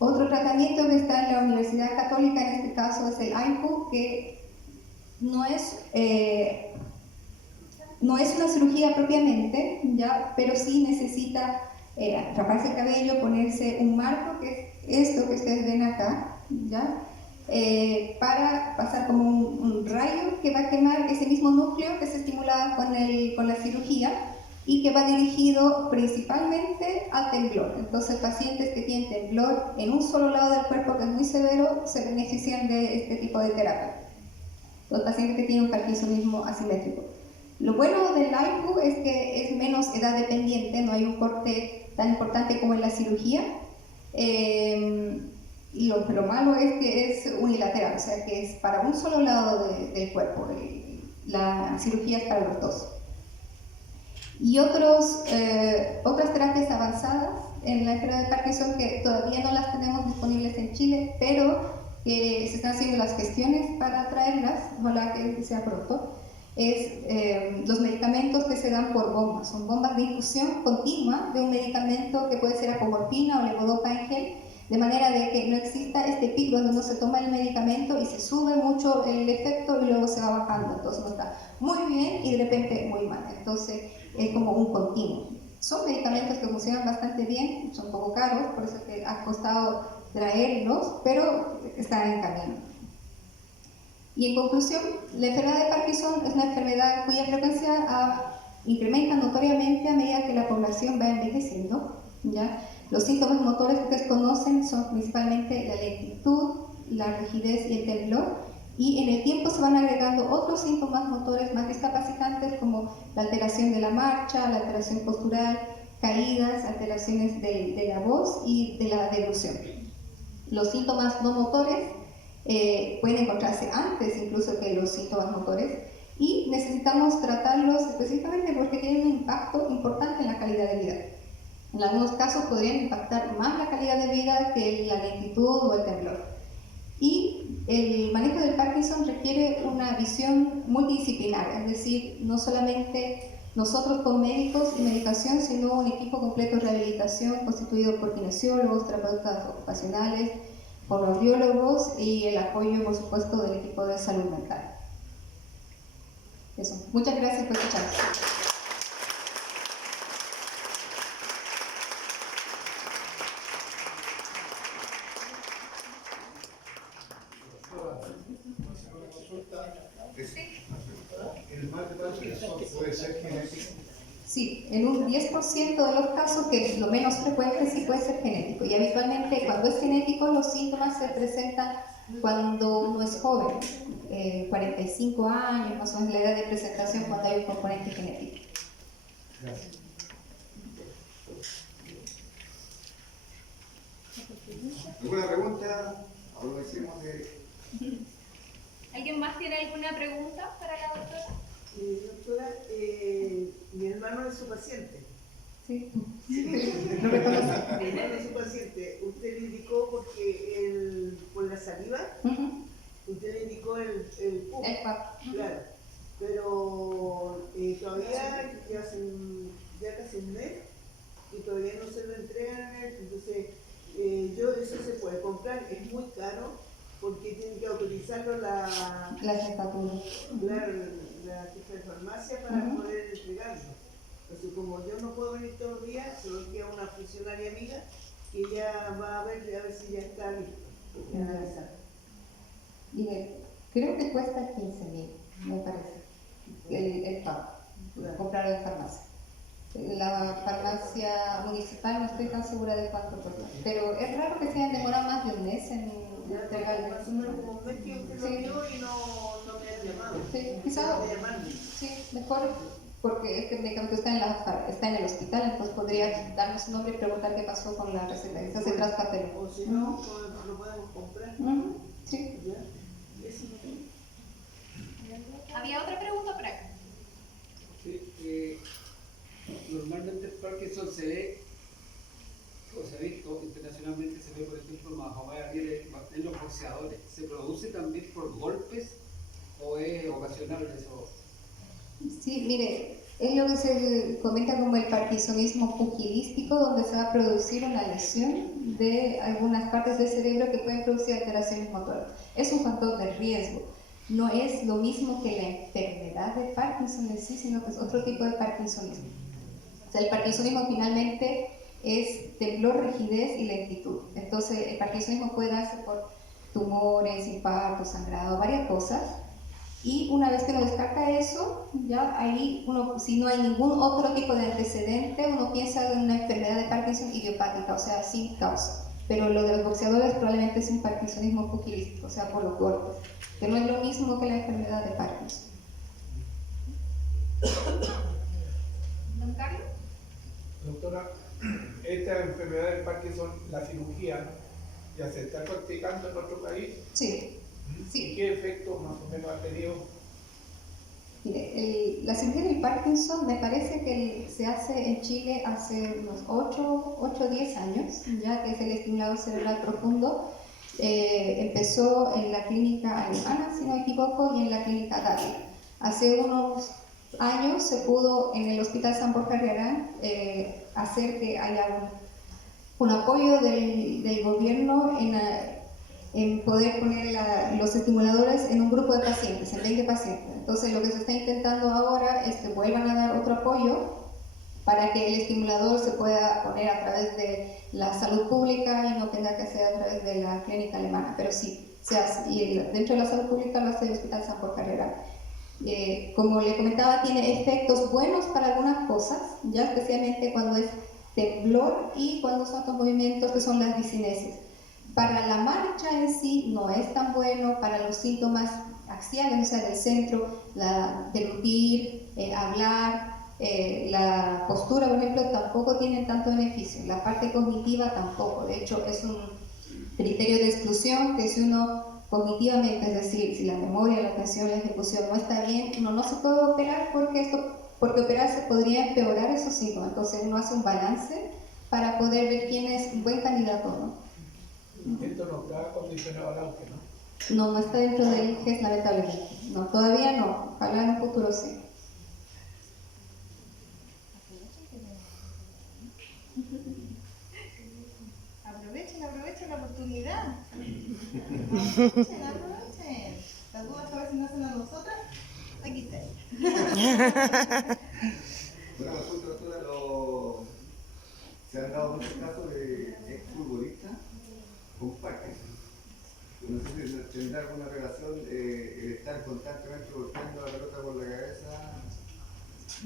Otro tratamiento que está en la Universidad Católica, en este caso, es el AIPU, que no es una cirugía propiamente, ¿ya? Pero sí necesita raparse el cabello, ponerse un marco, que es esto que ustedes ven acá, ¿ya? Para pasar como un rayo que va a quemar ese mismo núcleo que se estimulaba con la cirugía y que va dirigido principalmente al temblor. Entonces, pacientes que tienen temblor en un solo lado del cuerpo, que es muy severo, se benefician de este tipo de terapia. Los pacientes que tienen un parkinsonismo asimétrico. Lo bueno del AIPU es que es menos edad dependiente, no hay un corte tan importante como en la cirugía. Y lo malo es que es unilateral, o sea que es para un solo lado del cuerpo. La cirugía es para los dos. Y otras terapias avanzadas en la enfermedad de Parkinson que todavía no las tenemos disponibles en Chile, pero que se están haciendo las gestiones para traerlas, ojalá que sea pronto, es los medicamentos que se dan por bombas. Son bombas de infusión continua de un medicamento que puede ser apomorfina o levodopa en gel, de manera de que no exista este pico donde uno se toma el medicamento y se sube mucho el efecto y luego se va bajando. Entonces uno está muy bien y de repente muy mal. Entonces es como un continuo. Son medicamentos que funcionan bastante bien, son un poco caros, por eso que ha costado traerlos, pero están en camino. Y en conclusión, la enfermedad de Parkinson es una enfermedad cuya frecuencia incrementa notoriamente a medida que la población va envejeciendo, ¿ya? Los síntomas motores que ustedes conocen son principalmente la lentitud, la rigidez y el temblor, y en el tiempo se van agregando otros síntomas motores más discapacitantes como la alteración de la marcha, la alteración postural, caídas, alteraciones de la voz y de la deglución. Los síntomas no motores pueden encontrarse antes incluso que los síntomas motores y necesitamos tratarlos específicamente porque tienen un impacto importante en la calidad de vida. En algunos casos podrían impactar más la calidad de vida que la lentitud o el temblor. Y el manejo del Parkinson requiere una visión multidisciplinar, es decir, no solamente nosotros con médicos y medicación, sino un equipo completo de rehabilitación constituido por kinesiólogos, terapeutas ocupacionales, por los biólogos y el apoyo, por supuesto, del equipo de salud mental. Eso. Muchas gracias por escuchar. ¿El mal de Parkinson puede ser genético? Sí, en un 10% de los casos, que es lo menos frecuente, sí puede ser genético. Y habitualmente cuando es genético los síntomas se presentan cuando uno es joven, 45 años, más o menos la edad de presentación cuando hay un componente genético. Gracias. ¿Alguna pregunta? Algo decimos de... ¿Alguien más tiene alguna pregunta para la doctora? Doctora, mi hermano es su paciente. Sí. Lo reconoce. Mi hermano es su paciente. Usted le indicó porque por la saliva, usted le indicó el PUC. Claro. Pero todavía ya casi un mes y todavía no se lo entregan a él. Entonces, eso se puede comprar, es muy caro porque tiene que autorizarlo la jefa de farmacia para poder entregarlo. Entonces, como yo no puedo venir todos los días, solo queda una funcionaria amiga que ya va a ver si ya está listo. Y creo que cuesta 15.000, me parece, el pago, comprarlo en farmacia. La farmacia municipal no estoy tan segura de cuánto cuesta, pero es raro que se hayan demorado más de un mes en entregarlo. Más o menos como un mes que usted lo vio y no me han llamado. Sí, quizás, sí, mejor, porque este medicamento está en el hospital, entonces podría darme su nombre y preguntar qué pasó con la receta. Esa se traspapeló. O si no, lo podemos comprar. Sí. ¿Había otra pregunta por acá? Sí, normalmente el Parkinson se ve, o se ha visto internacionalmente, se ve por ejemplo en los boxeadores. ¿Se produce también por golpes o es ocasional eso? Sí, mire, es lo que se comenta como el parkinsonismo pugilístico, donde se va a producir una lesión de algunas partes del cerebro que pueden producir alteraciones motoras. Es un factor de riesgo. No es lo mismo que la enfermedad de Parkinson en sí, sino que es otro tipo de parkinsonismo. O sea, el parkinsonismo finalmente es temblor, rigidez y lentitud. Entonces, el parkinsonismo puede darse por tumores, infartos, sangrado, varias cosas. Y una vez que uno descarta eso, ya ahí uno, si no hay ningún otro tipo de antecedente, uno piensa en una enfermedad de Parkinson idiopática, o sea, sin causa. Pero lo de los boxeadores probablemente es un parkinsonismo pugilístico, o sea, por los golpes, que no es lo mismo que la enfermedad de Parkinson. ¿Don Carlos? Doctora, esta enfermedad de Parkinson, la cirugía, ya se está practicando en nuestro país. Sí. Sí. ¿Qué efectos más o menos ha tenido? Mire, la cirugía del Parkinson me parece que se hace en Chile hace unos 8 o 10 años, ya que es el estimulado cerebral profundo. Empezó en la clínica alemana, si no me equivoco, y en la clínica Gavi. Hace unos años se pudo en el Hospital San Borja Riarán hacer que haya un apoyo del gobierno en poder poner los estimuladores en un grupo de pacientes, en 20 pacientes. Entonces lo que se está intentando ahora es que vuelvan a dar otro apoyo para que el estimulador se pueda poner a través de la salud pública y no tenga que ser a través de la clínica alemana, pero sí, se hace. Y dentro de la salud pública lo hace el Hospital San Jorge Herrera. Como le comentaba, tiene efectos buenos para algunas cosas, ya especialmente cuando es temblor y cuando son estos movimientos que son las disinesis. Para la marcha en sí no es tan bueno, para los síntomas axiales, o sea, del centro, deglutir, hablar, la postura, por ejemplo, tampoco tienen tanto beneficio. La parte cognitiva tampoco. De hecho, es un criterio de exclusión que si uno cognitivamente, es decir, si la memoria, la atención, la ejecución no está bien, uno no se puede operar porque operarse podría empeorar esos síntomas. Entonces uno hace un balance para poder ver quién es un buen candidato, ¿no? Esto no está condicionado al auge, ¿no? No está dentro del GES, lamentablemente. No, todavía no. Ojalá en un futuro sí. Aprovechen la oportunidad. Aprovechen. Las dudas a veces no hacen a nosotras. Aquí está. Bueno, consulta, doctora, se han dado muchos casos de exfutbolistas con Parkinson. No sé si tendrá alguna relación el estar constantemente golpeando la pelota por la cabeza.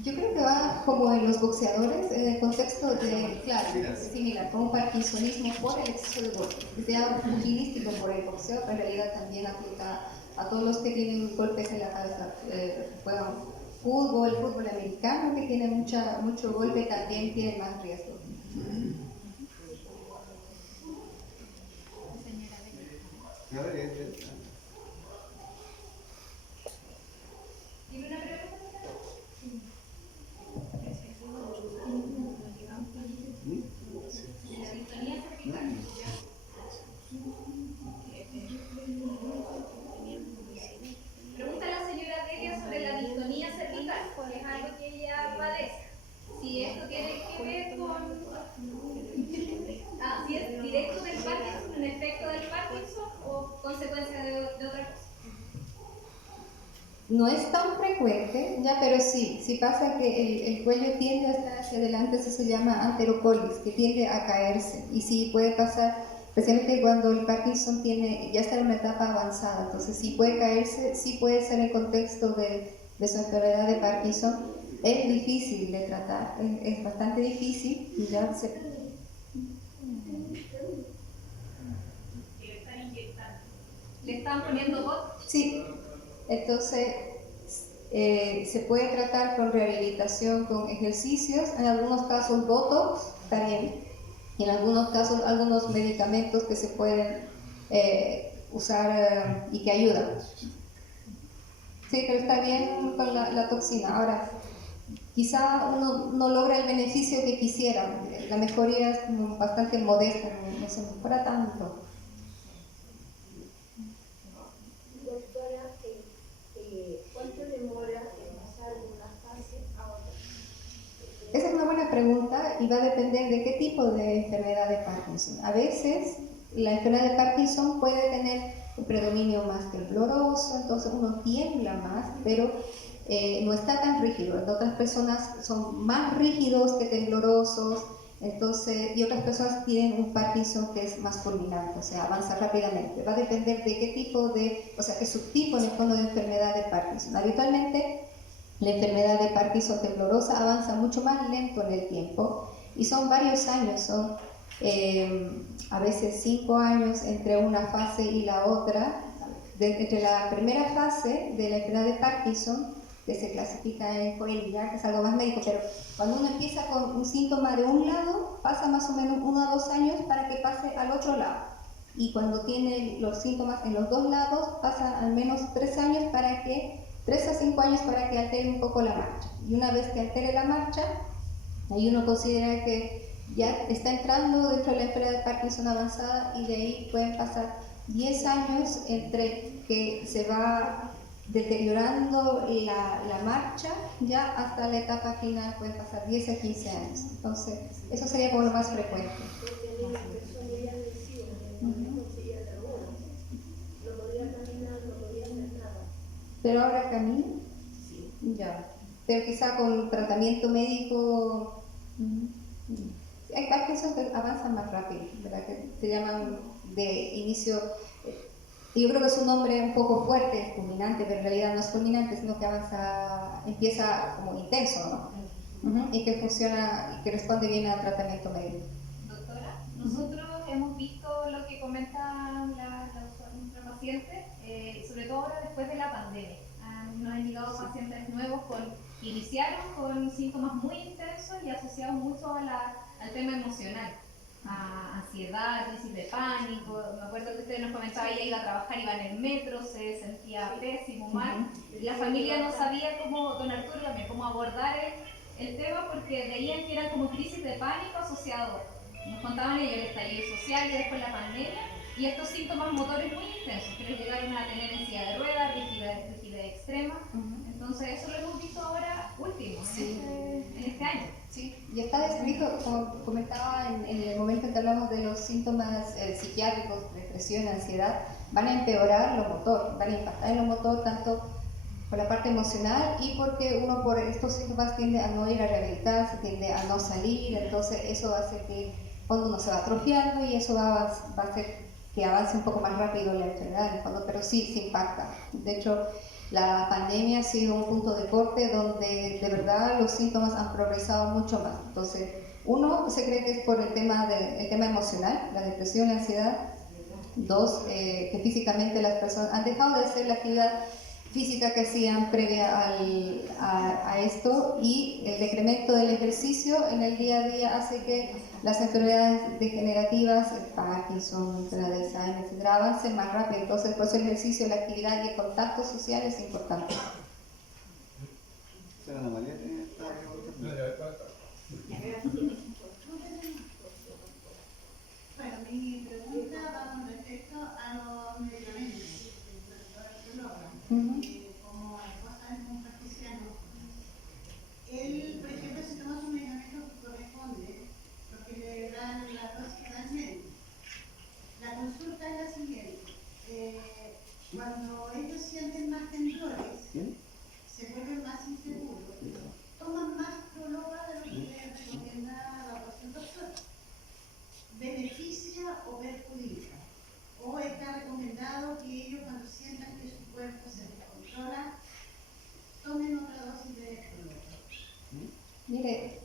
Yo creo que va como en los boxeadores, en el contexto de, claro, similar, como parkinsonismo por el exceso de golpes. Sea pugilístico por el boxeo, pero en realidad también aplica a todos los que tienen golpes en la cabeza. Juegan fútbol americano, que tiene mucho golpe, también tiene más riesgo. ¿Tiene una pregunta? La distonía cervical. Pregunta a la señora Delia sobre la distonía cervical, que es algo que ella padece. Si esto tiene que ver con... si es directo del Parkinson, un efecto del Parkinson o consecuencia de otra cosa. No es tan frecuente, ya, pero sí pasa que el cuello tiende a estar hacia adelante, eso se llama anterocolis, que tiende a caerse, y sí puede pasar, especialmente cuando el Parkinson ya está en una etapa avanzada, entonces sí puede caerse, sí puede ser en contexto de su enfermedad de Parkinson. Es difícil de tratar, es bastante difícil, y ya se... ¿Le están poniendo botox? Sí. Entonces, se puede tratar con rehabilitación, con ejercicios, en algunos casos botox, está bien, y en algunos casos algunos medicamentos que se pueden usar y que ayudan. Sí, pero está bien con la toxina. Ahora, quizá uno no logra el beneficio que quisiera, la mejoría es como bastante modesta, no se mejora tanto. ¿Cuánto demora en pasar de una fase a otra? Esa es una buena pregunta y va a depender de qué tipo de enfermedad de Parkinson. A veces la enfermedad de Parkinson puede tener un predominio más tembloroso, entonces uno tiembla más, pero no está tan rígido. Otras personas son más rígidos que temblorosos, entonces, y otras personas tienen un Parkinson que es más fulminante, o sea, avanza rápidamente. Va a depender de qué tipo qué subtipo en el fondo de enfermedad de Parkinson. Habitualmente, la enfermedad de Parkinson temblorosa avanza mucho más lento en el tiempo y son varios años, son a veces 5 años entre una fase y la otra. Entre la primera fase de la enfermedad de Parkinson, que se clasifica en Coelho, que es algo más médico, pero cuando uno empieza con un síntoma de un lado, pasa más o menos 1 a 2 años para que pase al otro lado. Y cuando tiene los síntomas en los dos lados, pasa al menos 3 años para que 3 a 5 años para que altere un poco la marcha. Y una vez que altere la marcha, ahí uno considera que ya está entrando dentro de la enfermedad de Parkinson avanzada y de ahí pueden pasar 10 años entre que se va deteriorando la marcha ya hasta la etapa final, pueden pasar 10 a 15 años. Entonces, eso sería como lo más frecuente. Porque la persona ya decía, no conseguía trabajo, no podía caminar, no podía hacer nada. ¿Pero ahora camina? Sí. Ya. Pero quizá con tratamiento médico. Hay Parkinson que avanzan más rápido, ¿verdad? Que se llaman de inicio. Yo creo que es un nombre un poco fuerte, fulminante, pero en realidad no es fulminante, sino que avanza, empieza como intenso, ¿no? Y que funciona y que responde bien al tratamiento médico. Doctora, nosotros hemos visto lo que comenta nuestra paciente, sobre todo ahora después de la pandemia. Nos han llegado pacientes nuevos que iniciaron con síntomas muy intensos y asociados mucho al tema emocional. A ansiedad, crisis de pánico. Me acuerdo que usted nos comentaba, ella iba a trabajar, iba en el metro, se sentía pésimo, mal. La familia no sabía cómo, don Arturo también, cómo abordar el tema porque veían que eran como crisis de pánico asociado. Nos contaban ellos el estallido social y después la pandemia y estos síntomas motores muy intensos que les llegaron a tener en silla de ruedas, rigidez extrema. Entonces eso lo hemos visto ahora último, en este año. Sí, y está descrito, como comentaba en el momento en que hablamos de los síntomas psiquiátricos, depresión, ansiedad, van a empeorar lo motor, van a impactar en lo motor tanto por la parte emocional y porque uno por estos síntomas tiende a no ir a rehabilitarse, tiende a no salir, entonces eso va a hacer que cuando uno se va atrofiando y eso va a hacer que avance un poco más rápido la enfermedad en el fondo, pero sí se impacta. De hecho, la pandemia ha sido un punto de corte donde de verdad los síntomas han progresado mucho más. Entonces, uno se cree que es por el tema emocional, la depresión, la ansiedad. Dos, que físicamente las personas han dejado de hacer la actividad física que hacían previa a esto y el decremento del ejercicio en el día a día hace que las enfermedades degenerativas, el Parkinson, enfermedad de Alzheimer, etcétera, avancen más rápido. Entonces, por eso el ejercicio, la actividad y el contacto social es importante. Bueno, mi pregunta va con respecto a los medicamentos, como esposa es un practicante. Él, por ejemplo, si toma su medicamento que corresponde, porque le dan la dosis que da el médico. La consulta es la siguiente. Cuando ellos sienten más temblores, se vuelven más inseguros, toman más Prologa de lo que les recomienda la doctora. ¿Beneficia o perjudica? ¿O está recomendado que ellos cuando sientan que su cuerpo se descontrola, tomen otra dosis de Prologa? Mire,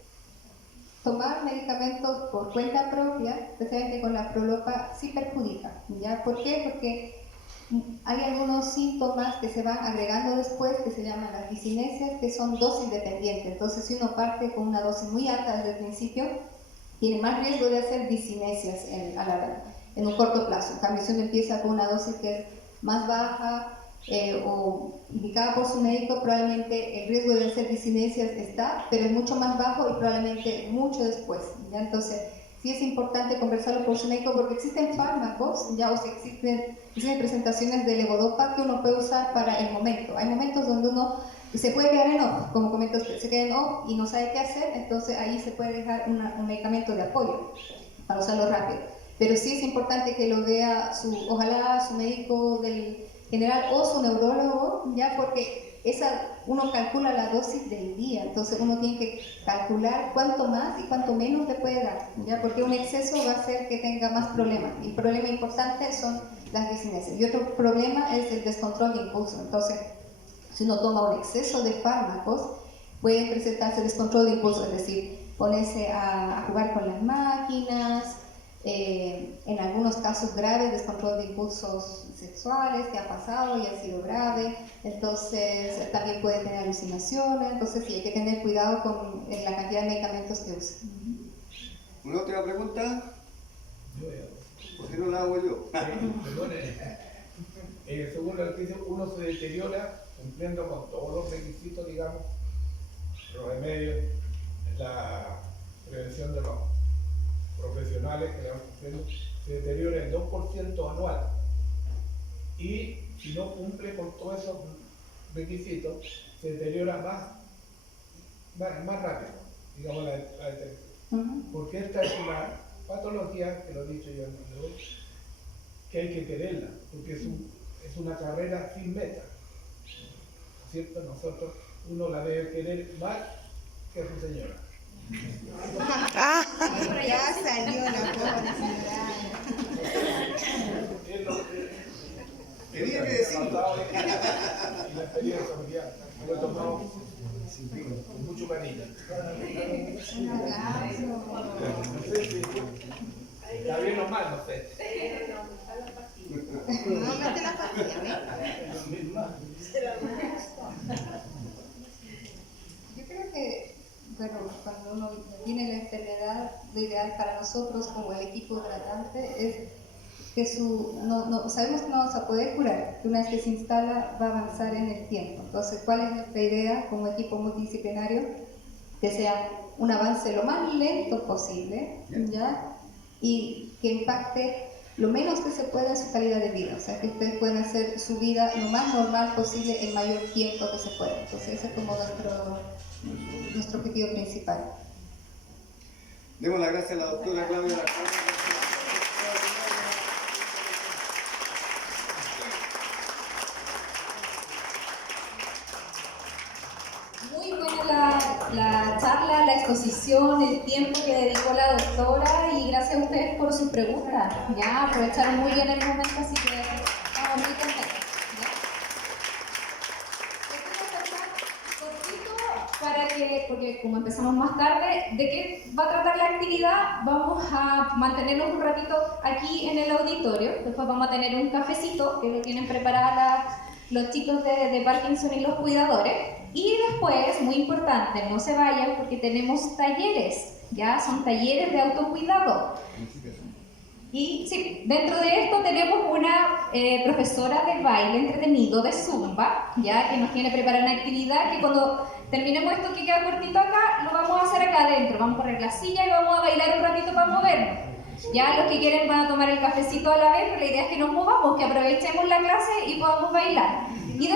tomar medicamentos por cuenta propia, especialmente con la Prologa, sí perjudica. ¿Ya? ¿Por qué? Porque hay algunos síntomas que se van agregando después que se llaman las discinesias, que son dosis dependientes. Entonces, si uno parte con una dosis muy alta desde el principio, tiene más riesgo de hacer discinesias en un corto plazo. En cambio, si uno empieza con una dosis que es más baja o indicada por su médico, probablemente el riesgo de hacer discinesias está, pero es mucho más bajo y probablemente mucho después. ¿Ya? Entonces, sí es importante conversarlo con su médico porque existen fármacos, ya, o sea, existen presentaciones de levodopa que uno puede usar para el momento. Hay momentos donde uno se puede quedar en off, como comento, se queda en off y no sabe qué hacer, entonces ahí se puede dejar un medicamento de apoyo para usarlo rápido. Pero sí es importante que lo vea ojalá su médico del general o su neurólogo, ya, porque uno calcula la dosis del día, entonces uno tiene que calcular cuánto más y cuánto menos le puede dar, ya, porque un exceso va a hacer que tenga más problemas. Y el problema importante son las discinesias. Y otro problema es el descontrol de impulso. Entonces, si uno toma un exceso de fármacos, puede presentarse descontrol de impulso, es decir, ponerse a jugar con las máquinas, en algunos casos graves, descontrol de impulsos sexuales que ha pasado y ha sido grave, entonces también puede tener alucinaciones, entonces sí hay que tener cuidado con la cantidad de medicamentos que usa. ¿Una última pregunta? ¿Por qué no la hago yo? Perdone. Según la noticia, uno se deteriora cumpliendo con todos los requisitos, digamos, los remedios, la prevención de los profesionales que van cumpliendo, se deteriora el 2% anual. Y si no cumple con todos esos requisitos, se deteriora más rápido, digamos, la detección. Porque esta es una patología, que lo he dicho yo antes, que hay que quererla, porque es una carrera sin meta. ¿Cierto? Nosotros, uno la debe querer más que a su señora. Ya salió la pobre señora. Tenía que decirlo. Y la experiencia familiar, lo he tomado con mucho cariño. Un abrazo. No sé si está bien o mal, no sé. No mete la pastilla, Yo creo que, bueno, cuando uno tiene la enfermedad, lo ideal para nosotros como el equipo tratante es que sabemos que no vamos a poder curar, que una vez que se instala va a avanzar en el tiempo. Entonces, ¿cuál es nuestra idea como equipo multidisciplinario? Que sea un avance lo más lento posible, ¿ya? Y que impacte lo menos que se pueda en su calidad de vida, o sea, que ustedes puedan hacer su vida lo más normal posible en mayor tiempo que se pueda. Entonces, ese es como nuestro objetivo principal. Demos las gracias a la doctora Claudia Larcón. Muy buena la charla, la exposición, el tiempo que dedicó la doctora y gracias a ustedes por sus preguntas. Ya aprovecharon muy bien el momento, así que estamos muy contentos. Porque como empezamos más tarde, ¿de qué va a tratar la actividad? Vamos a mantenernos un ratito aquí en el auditorio, después vamos a tener un cafecito que lo tienen preparado los chicos de Parkinson y los cuidadores, y después, muy importante, no se vayan porque tenemos talleres, ya son talleres de autocuidado. Y sí, dentro de esto tenemos una profesora de baile entretenido de Zumba, ya que nos tiene preparada una actividad que cuando terminemos esto que queda cortito acá, lo vamos a hacer acá adentro. Vamos a correr la silla y vamos a bailar un ratito para movernos. Ya los que quieren van a tomar el cafecito a la vez, pero la idea es que nos movamos, que aprovechemos la clase y podamos bailar. Y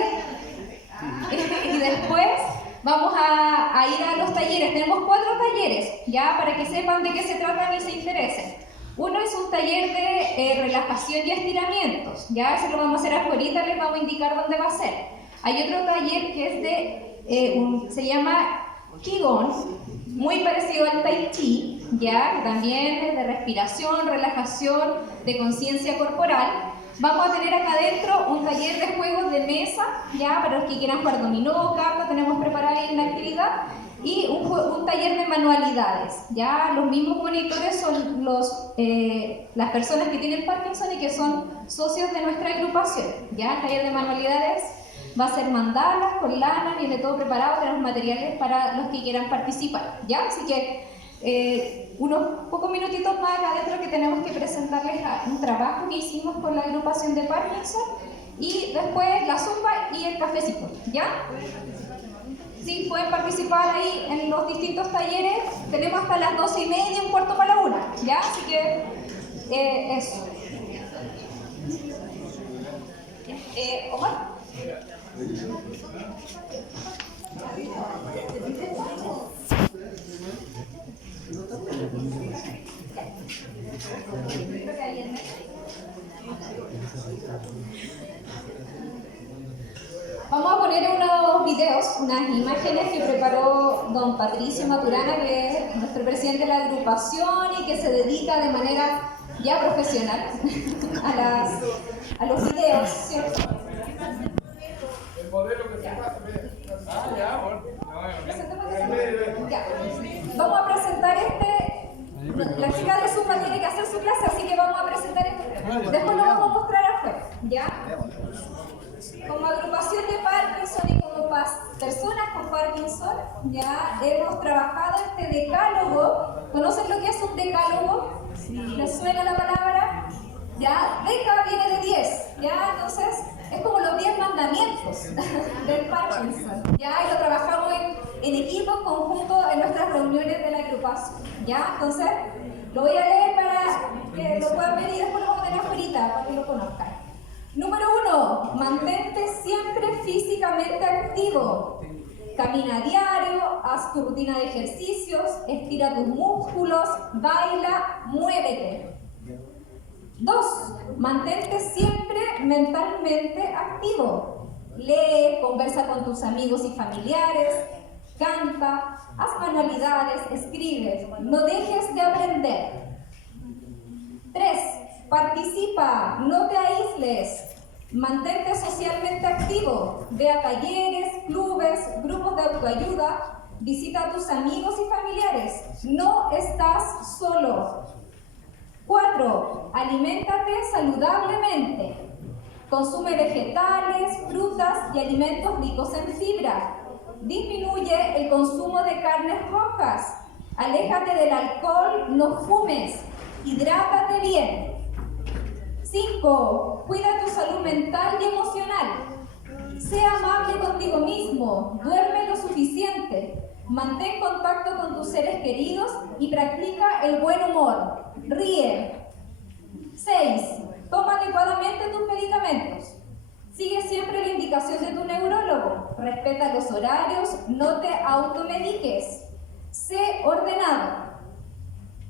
después vamos a ir a los talleres. Tenemos 4 talleres, ya para que sepan de qué se tratan y se interesen. Uno es un taller de relajación y estiramientos, ya eso lo vamos a hacer afuera, les vamos a indicar dónde va a ser. Hay otro taller que es de, se llama Qigong, muy parecido al Tai Chi, ya, también es de respiración, relajación, de conciencia corporal. Vamos a tener acá adentro un taller de juegos de mesa, ya, para los que quieran jugar dominó, cartas, tenemos preparada ahí una actividad. Y un taller de manualidades, ya los mismos monitores son las personas que tienen Parkinson y que son socios de nuestra agrupación, ya el taller de manualidades va a ser mandalas con lana, viene todo preparado, tenemos materiales para los que quieran participar, ya, así que unos pocos minutitos más acá adentro que tenemos que presentarles un trabajo que hicimos con la agrupación de Parkinson y después la zumba y el cafecito, ¿ya? Sí, pueden participar ahí en los distintos talleres. Tenemos hasta las 12:30, un cuarto para la 1, ¿ya? Así que eso. Omar. Vamos a poner unos videos, unas imágenes que preparó don Patricio Maturana, que es nuestro presidente de la agrupación y que se dedica de manera ya profesional a los videos, ¿cierto? El modelo que se pasa, ya, bueno. Ya. Vamos a presentar la chica de Zumba tiene que hacer su clase, así que vamos a presentar esto. Después lo vamos a mostrar afuera, ¿ya? Como agrupación de Parkinson y como personas con Parkinson, ya hemos trabajado este decálogo. ¿Conocen lo que es un decálogo? ¿Les suena la palabra? Ya, deca viene de 10, ya, entonces es como los 10 mandamientos, grupos del Parkinson, ¿ya? Y lo trabajamos en equipos conjuntos en nuestras reuniones de la agrupación, ¿ya? Entonces, lo voy a leer para que lo puedan ver y después lo vamos a tener afuera para que lo conozcan. Número 1, mantente siempre físicamente activo. Camina a diario, haz tu rutina de ejercicios, estira tus músculos, baila, muévete. 2, mantente siempre mentalmente activo. Lee, conversa con tus amigos y familiares, canta, haz manualidades, escribe, no dejes de aprender. 3, participa, no te aísles. Mantente socialmente activo, ve a talleres, clubes, grupos de autoayuda, visita a tus amigos y familiares, no estás solo. 4, aliméntate saludablemente, consume vegetales, frutas y alimentos ricos en fibra, disminuye el consumo de carnes rojas, aléjate del alcohol, no fumes, hidrátate bien. 5, cuida tu salud mental y emocional. Sé amable contigo mismo, duerme lo suficiente, mantén contacto con tus seres queridos y practica el buen humor. Ríe. 6, toma adecuadamente tus medicamentos. Sigue siempre la indicación de tu neurólogo. Respeta los horarios, no te automediques. Sé ordenado.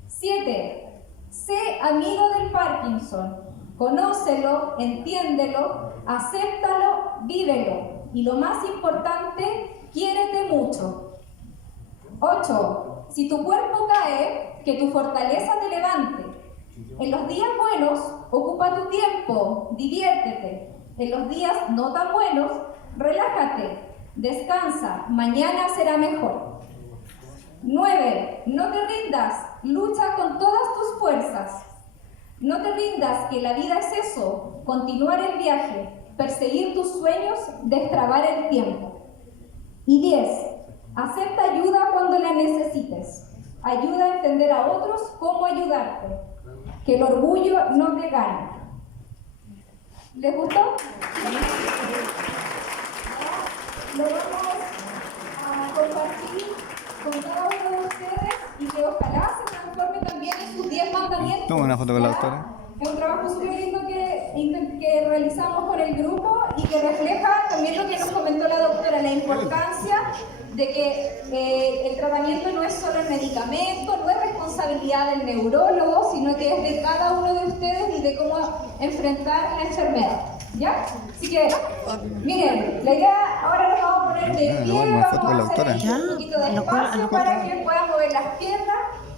7, sé amigo del Parkinson. Conócelo, entiéndelo, acéptalo, vívelo. Y lo más importante, quiérete mucho. 8. Si tu cuerpo cae, que tu fortaleza te levante. En los días buenos, ocupa tu tiempo, diviértete. En los días no tan buenos, relájate, descansa, mañana será mejor. 9. No te rindas, lucha con todas tus fuerzas. No te rindas, que la vida es eso, continuar el viaje, perseguir tus sueños, destrabar el tiempo. Y 10. Acepta ayuda cuando la necesites. Ayuda a entender a otros cómo ayudarte. Que el orgullo no te gane. ¿Les gustó? Lo vamos a compartir con cada uno de ustedes y que ojalá se transforme también en sus 10 mandamientos. Toma una foto con la doctora. Es un trabajo súper lindo que realizamos con el grupo y que refleja también lo que nos comentó la doctora, la importancia de que el tratamiento no es solo el medicamento, no es responsabilidad del neurólogo, sino que es de cada uno de ustedes y de cómo enfrentar la enfermedad. ¿Ya? Así que, miren, la idea ahora nos vamos a poner de pie, vamos a hacer un poquito de espacio para que puedan mover las piernas